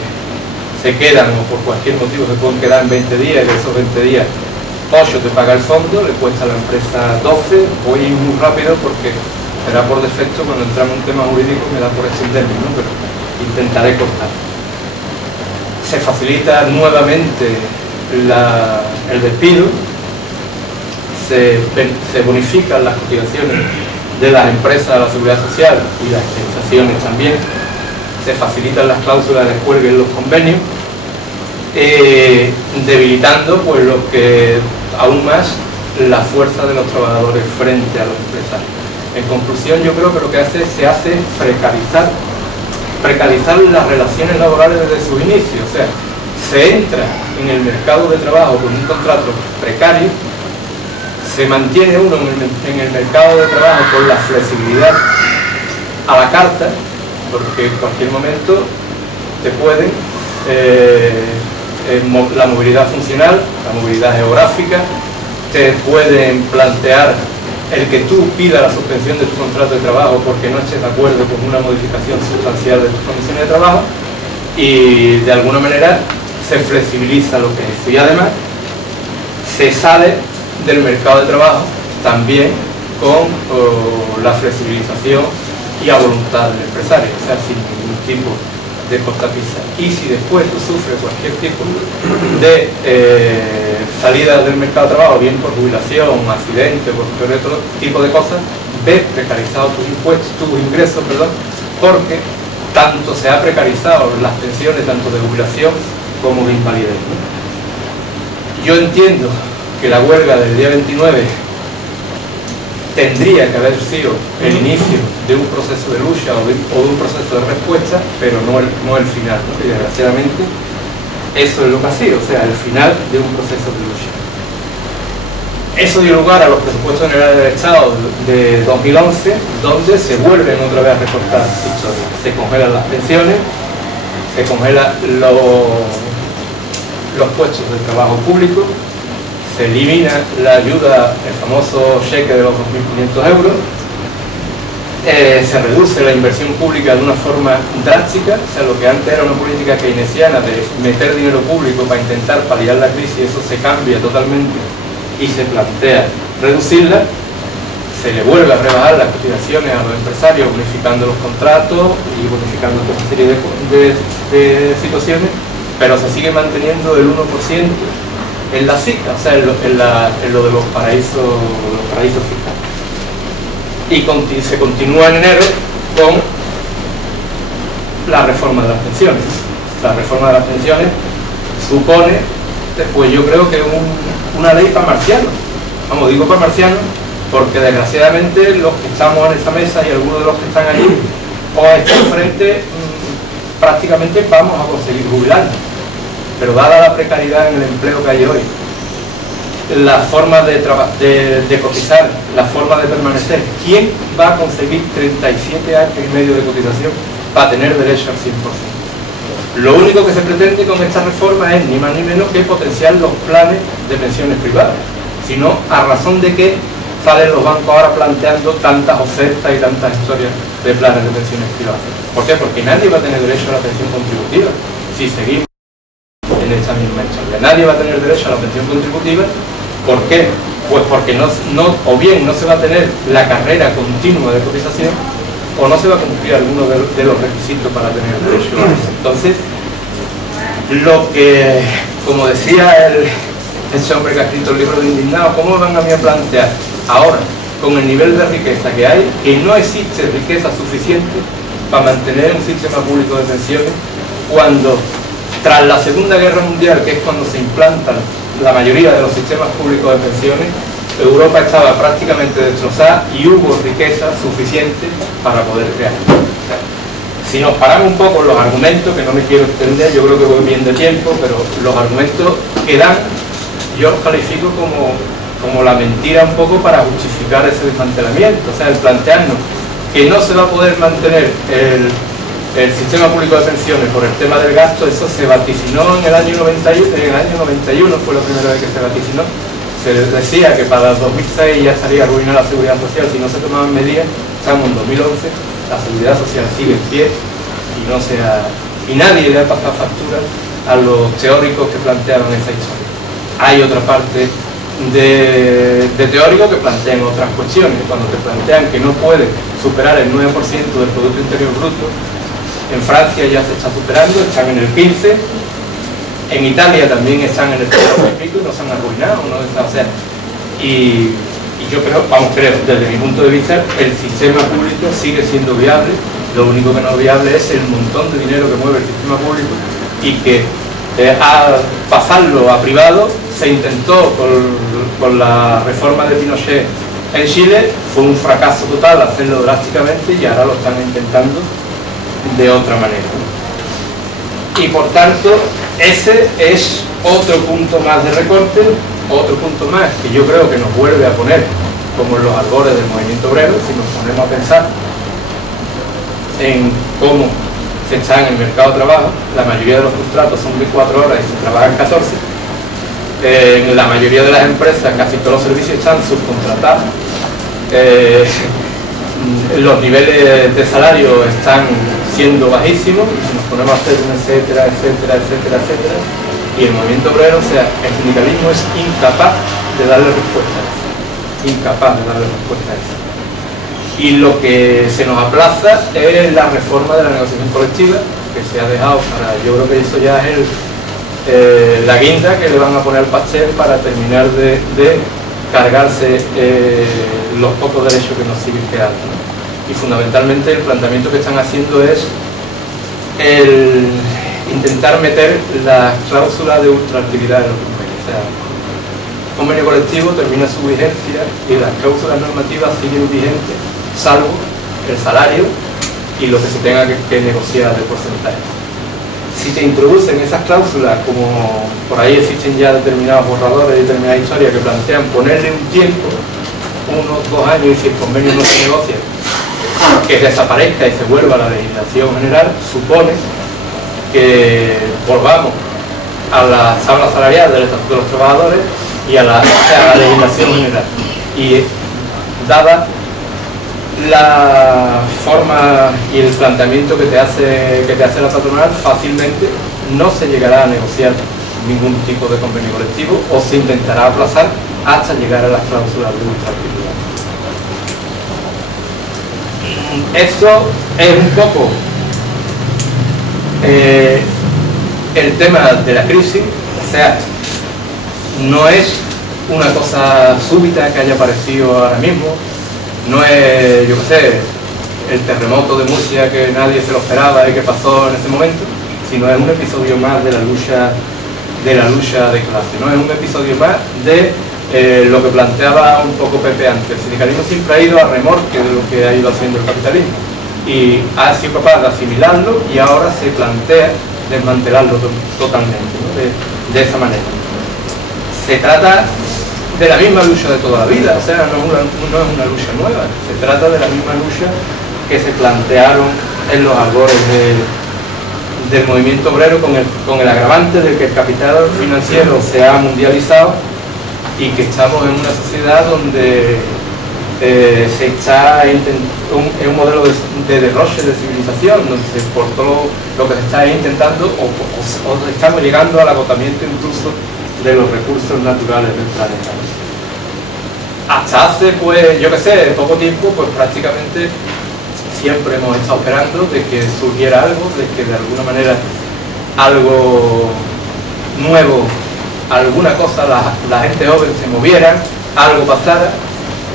se quedan, o por cualquier motivo se pueden quedar en 20 días, y de esos 20 días 8 te paga el fondo, le cuesta a la empresa 12, voy muy rápido porque será por defecto, cuando entramos en un tema jurídico me da por extenderme, ¿no? Pero intentaré cortar. Se facilita nuevamente el despido, se bonifican las cotizaciones de las empresas a la seguridad social y las indemnizaciones también, se facilitan las cláusulas de huelga en los convenios, debilitando pues lo que aún más la fuerza de los trabajadores frente a los empresarios. En conclusión, yo creo que lo que se hace es precarizar las relaciones laborales desde su inicio. O sea, se entra en el mercado de trabajo con un contrato precario, se mantiene uno en el mercado de trabajo con la flexibilidad a la carta, porque en cualquier momento te pueden la movilidad funcional, la movilidad geográfica, te pueden plantear el que tú pidas la suspensión de tu contrato de trabajo porque no estés de acuerdo con una modificación sustancial de tus condiciones de trabajo, y de alguna manera se flexibiliza lo que es eso. Y además se sale del mercado de trabajo también con la flexibilización y a voluntad del empresario, o sea, sin ningún tipo de cortapisa. Y si después tú sufres cualquier tipo de salida del mercado de trabajo, bien por jubilación, accidente, por otro tipo de cosas, ves precarizado tus ingresos, porque tanto se ha precarizado las pensiones, tanto de jubilación como de invalidez, ¿no? Yo entiendo que la huelga del día 29 tendría que haber sido el inicio de un proceso de lucha o de un proceso de respuesta, pero no el final, ¿no? Y desgraciadamente eso es lo que ha sido, o sea, el final de un proceso de lucha. Eso dio lugar a los presupuestos generales del Estado de 2011, donde se vuelven otra vez a recortar historias. Se congelan las pensiones, se congelan los puestos de trabajo público, se elimina la ayuda, el famoso cheque de los 2.500 euros, se reduce la inversión pública de una forma drástica, o sea, lo que antes era una política keynesiana de meter dinero público para intentar paliar la crisis, eso se cambia totalmente y se plantea reducirla. Se le vuelve a rebajar las cotizaciones a los empresarios, bonificando los contratos y bonificando toda una serie de situaciones, pero se sigue manteniendo el 1% en la SICA, o sea, en lo de los paraísos fiscales. Y se continúa en enero con la reforma de las pensiones. La reforma de las pensiones supone, pues yo creo que una ley para marcianos. Vamos, digo para marcianos porque desgraciadamente los que estamos en esta mesa y algunos de los que están allí o están frente, prácticamente vamos a conseguir jubilarnos. Pero dada la precariedad en el empleo que hay hoy, la forma de cotizar, la forma de permanecer, ¿quién va a conseguir 37 años y medio de cotización para tener derecho al 100%? Lo único que se pretende con esta reforma es ni más ni menos que potenciar los planes de pensiones privadas, sino a razón de que salen los bancos ahora planteando tantas ofertas y tantas historias de planes de pensiones privadas. ¿Por qué? Porque nadie va a tener derecho a la pensión contributiva si seguimos en esta misma historia. Nadie va a tener derecho a la pensión contributiva. ¿Por qué? Pues porque o bien no se va a tener la carrera continua de cotización, o no se va a cumplir alguno de los requisitos para tener derecho a eso. Entonces, lo que, como decía ese hombre que ha escrito el libro de Indignado, ¿cómo van a mí a plantear ahora, con el nivel de riqueza que hay, que no existe riqueza suficiente para mantener un sistema público de pensiones, cuando tras la Segunda Guerra Mundial, que es cuando se implantan la mayoría de los sistemas públicos de pensiones, Europa estaba prácticamente destrozada y hubo riqueza suficiente para poder crear? Si nos paramos un poco en los argumentos, que no me quiero extender, yo creo que voy bien de tiempo, pero los argumentos que dan, yo los califico como la mentira un poco para justificar ese desmantelamiento. O sea, el plantearnos que no se va a poder mantener el sistema público de pensiones por el tema del gasto, eso se vaticinó en el año 91, fue la primera vez que se vaticinó. Se decía que para el 2006 ya estaría arruinada la seguridad social si no se tomaban medidas. Estamos en 2011, la seguridad social sigue en pie y nadie le ha pasado factura a los teóricos que plantearon esa historia. Hay otra parte de teóricos que plantean otras cuestiones. Cuando te plantean que no puede superar el 9% del Producto Interior Bruto, en Francia ya se está superando, están en el 15%, en Italia también están en el 3 y pico y no se han arruinado, ¿no? O sea, y yo creo, desde mi punto de vista, el sistema público sigue siendo viable. Lo único que no es viable es el montón de dinero que mueve el sistema público, y que a pasarlo a privado se intentó con la reforma de Pinochet en Chile, fue un fracaso total hacerlo drásticamente, y ahora lo están intentando de otra manera. Y por tanto, ese es otro punto más de recorte, otro punto más que yo creo que nos vuelve a poner como en los albores del movimiento obrero. Si nos ponemos a pensar en cómo se está en el mercado de trabajo, la mayoría de los contratos son de 4 horas y se trabajan 14. En la mayoría de las empresas, casi todos los servicios están subcontratados. Los niveles de salario están siendo bajísimos, y si nos ponemos a hacer un etcétera, y el movimiento obrero, o sea, el sindicalismo es incapaz de darle respuesta a eso. Y lo que se nos aplaza es la reforma de la negociación colectiva, que se ha dejado para, yo creo que eso ya es la guinda que le van a poner al pastel para terminar de cargarse los pocos derechos que nos siguen quedando, ¿no? Y fundamentalmente el planteamiento que están haciendo es el intentar meter la cláusula de ultraactividad en los convenios. O sea, el convenio colectivo termina su vigencia y las cláusulas normativas siguen vigentes, salvo el salario y lo que se tenga que negociar de porcentaje. Si te introducen esas cláusulas, como por ahí existen ya determinados borradores y determinadas historias que plantean ponerle un tiempo, 1 o 2 años, y si el convenio no se negocia, que desaparezca y se vuelva a la legislación general, supone que volvamos a la tabla salarial del Estatuto de los Trabajadores y a la legislación general. Y dada la forma y el planteamiento que te hace la patronal, fácilmente no se llegará a negociar ningún tipo de convenio colectivo, o se intentará aplazar hasta llegar a las cláusulas de ultraactividad. Esto es un poco el tema de la crisis. O sea, no es una cosa súbita que haya aparecido ahora mismo, no es, yo qué sé, el terremoto de Murcia que nadie se lo esperaba y que pasó en ese momento, sino es un episodio más de la lucha de clase, ¿no? Es un episodio más de lo que planteaba un poco Pepe antes. El sindicalismo siempre ha ido a remorque de lo que ha ido haciendo el capitalismo y ha sido capaz de asimilarlo, y ahora se plantea desmantelarlo totalmente, ¿no? de esa manera. Se trata de la misma lucha de toda la vida, o sea, no es una lucha nueva, se trata de la misma lucha que se plantearon en los albores del movimiento obrero, con el agravante de que el capital financiero se ha mundializado y que estamos en una sociedad donde es un modelo de derroche de civilización, donde por todo lo que se está intentando o estamos llegando al agotamiento incluso de los recursos naturales del planeta. Hasta hace, pues, yo qué sé, poco tiempo, pues prácticamente siempre hemos estado esperando de que surgiera algo, de que de alguna manera algo nuevo, alguna cosa, la gente joven se moviera, algo pasara,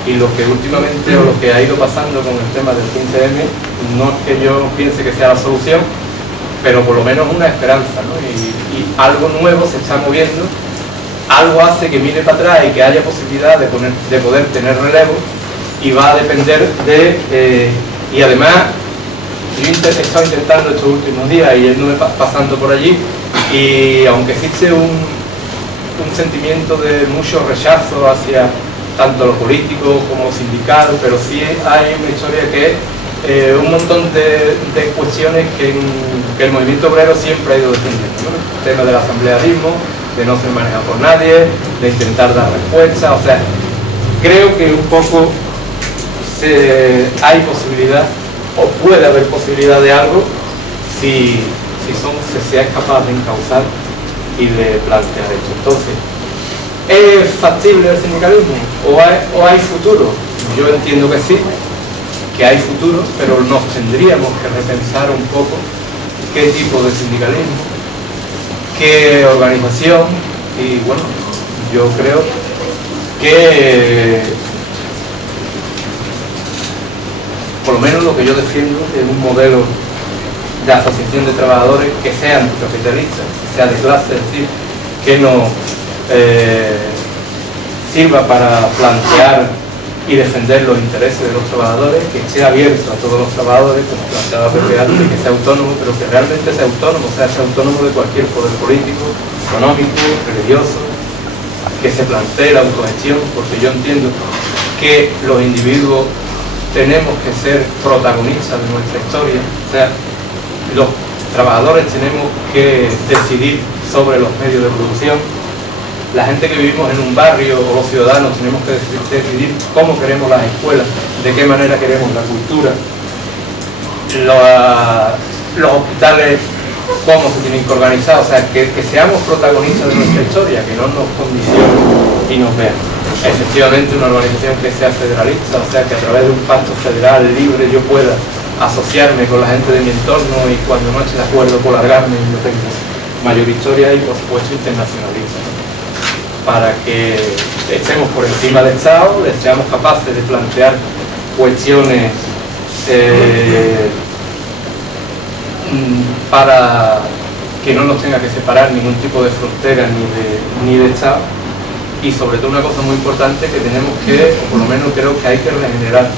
y lo que últimamente o lo que ha ido pasando con el tema del 15M no es que yo piense que sea la solución, pero por lo menos una esperanza, ¿no? Y algo nuevo se está moviendo, algo hace que mire para atrás y que haya posibilidad de poder tener relevo, y va a depender de... y además, yo he estado intentando estos últimos días y yéndome pasando por allí, y aunque existe un sentimiento de mucho rechazo hacia tanto los políticos como los sindicatos, pero sí hay una historia que es un montón de cuestiones que el movimiento obrero siempre ha ido defendiendo, ¿no? El tema del asamblearismo, de no ser manejado por nadie, de intentar dar respuestas, o sea, creo que un poco hay posibilidad, o puede haber posibilidad de algo, si se es capaz de encauzar y de plantear esto. Entonces, ¿es factible el sindicalismo? ¿O hay futuro? Yo entiendo que sí, que hay futuro, pero nos tendríamos que repensar un poco qué tipo de sindicalismo, qué organización, y bueno, yo creo que por lo menos lo que yo defiendo es un modelo de asociación de trabajadores que sea anticapitalista, que sea de clase, es decir, que no sirva para plantear y defender los intereses de los trabajadores, que esté abierto a todos los trabajadores, como planteaba Pepe antes, que sea autónomo, pero que realmente sea autónomo, sea autónomo de cualquier poder político, económico, religioso, que se plantee la autogestión, porque yo entiendo que los individuos tenemos que ser protagonistas de nuestra historia, o sea, los trabajadores tenemos que decidir sobre los medios de producción. La gente que vivimos en un barrio o los ciudadanos tenemos que decidir cómo queremos las escuelas, de qué manera queremos la cultura, los hospitales, cómo se tienen que organizar, o sea, que seamos protagonistas de nuestra historia, que no nos condicionen y nos vean. Efectivamente, una organización que sea federalista, o sea, que a través de un pacto federal libre yo pueda asociarme con la gente de mi entorno y cuando no esté de acuerdo por largarme y yo tenga mayor historia y por supuesto internacionalista, ¿no? Para que estemos por encima del Estado, seamos capaces de plantear cuestiones para que no nos tenga que separar ningún tipo de frontera ni de Estado, y sobre todo una cosa muy importante que tenemos que, o por lo menos creo que hay que regenerar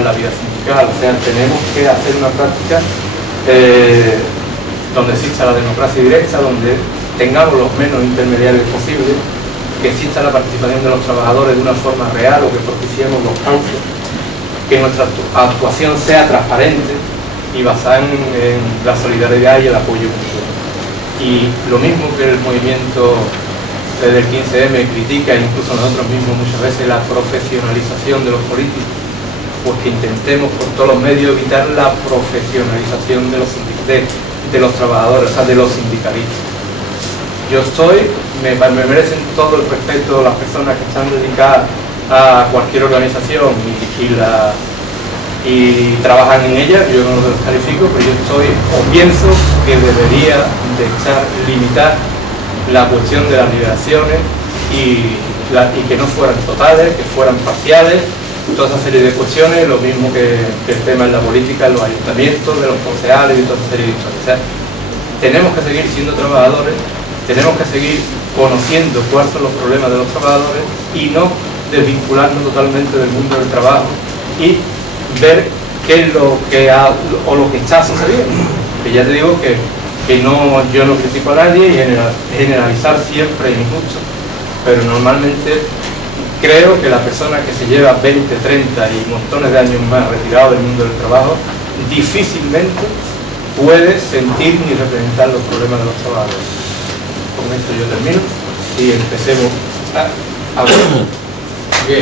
la vida sindical, o sea, tenemos que hacer una práctica donde exista la democracia directa, donde tengamos los menos intermediarios posibles, que exista la participación de los trabajadores de una forma real o que propiciemos los cauces, que nuestra actuación sea transparente y basada en la solidaridad y el apoyo mutuo. Y lo mismo que el movimiento del 15M critica, incluso nosotros mismos muchas veces, la profesionalización de los políticos, pues que intentemos por todos los medios evitar la profesionalización de los trabajadores, o sea, de los sindicalistas. Yo me merecen todo el respeto las personas que están dedicadas a cualquier organización y trabajan en ella, yo no los califico, pero yo pienso que debería de limitar la cuestión de las liberaciones y que no fueran totales, que fueran parciales, toda esa serie de cuestiones, lo mismo que el tema en la política, en los ayuntamientos, de los concejales y toda esa serie de historias. O sea, tenemos que seguir siendo trabajadores, tenemos que seguir conociendo cuáles son los problemas de los trabajadores y no desvincularnos totalmente del mundo del trabajo y ver qué es lo que está sucediendo. Que ya te digo que yo no critico a nadie y generalizar siempre es injusto, pero normalmente creo que la persona que se lleva 20, 30 y montones de años más retirado del mundo del trabajo difícilmente puede sentir ni representar los problemas de los trabajadores. Con esto yo termino y empecemos a hablar. Bien.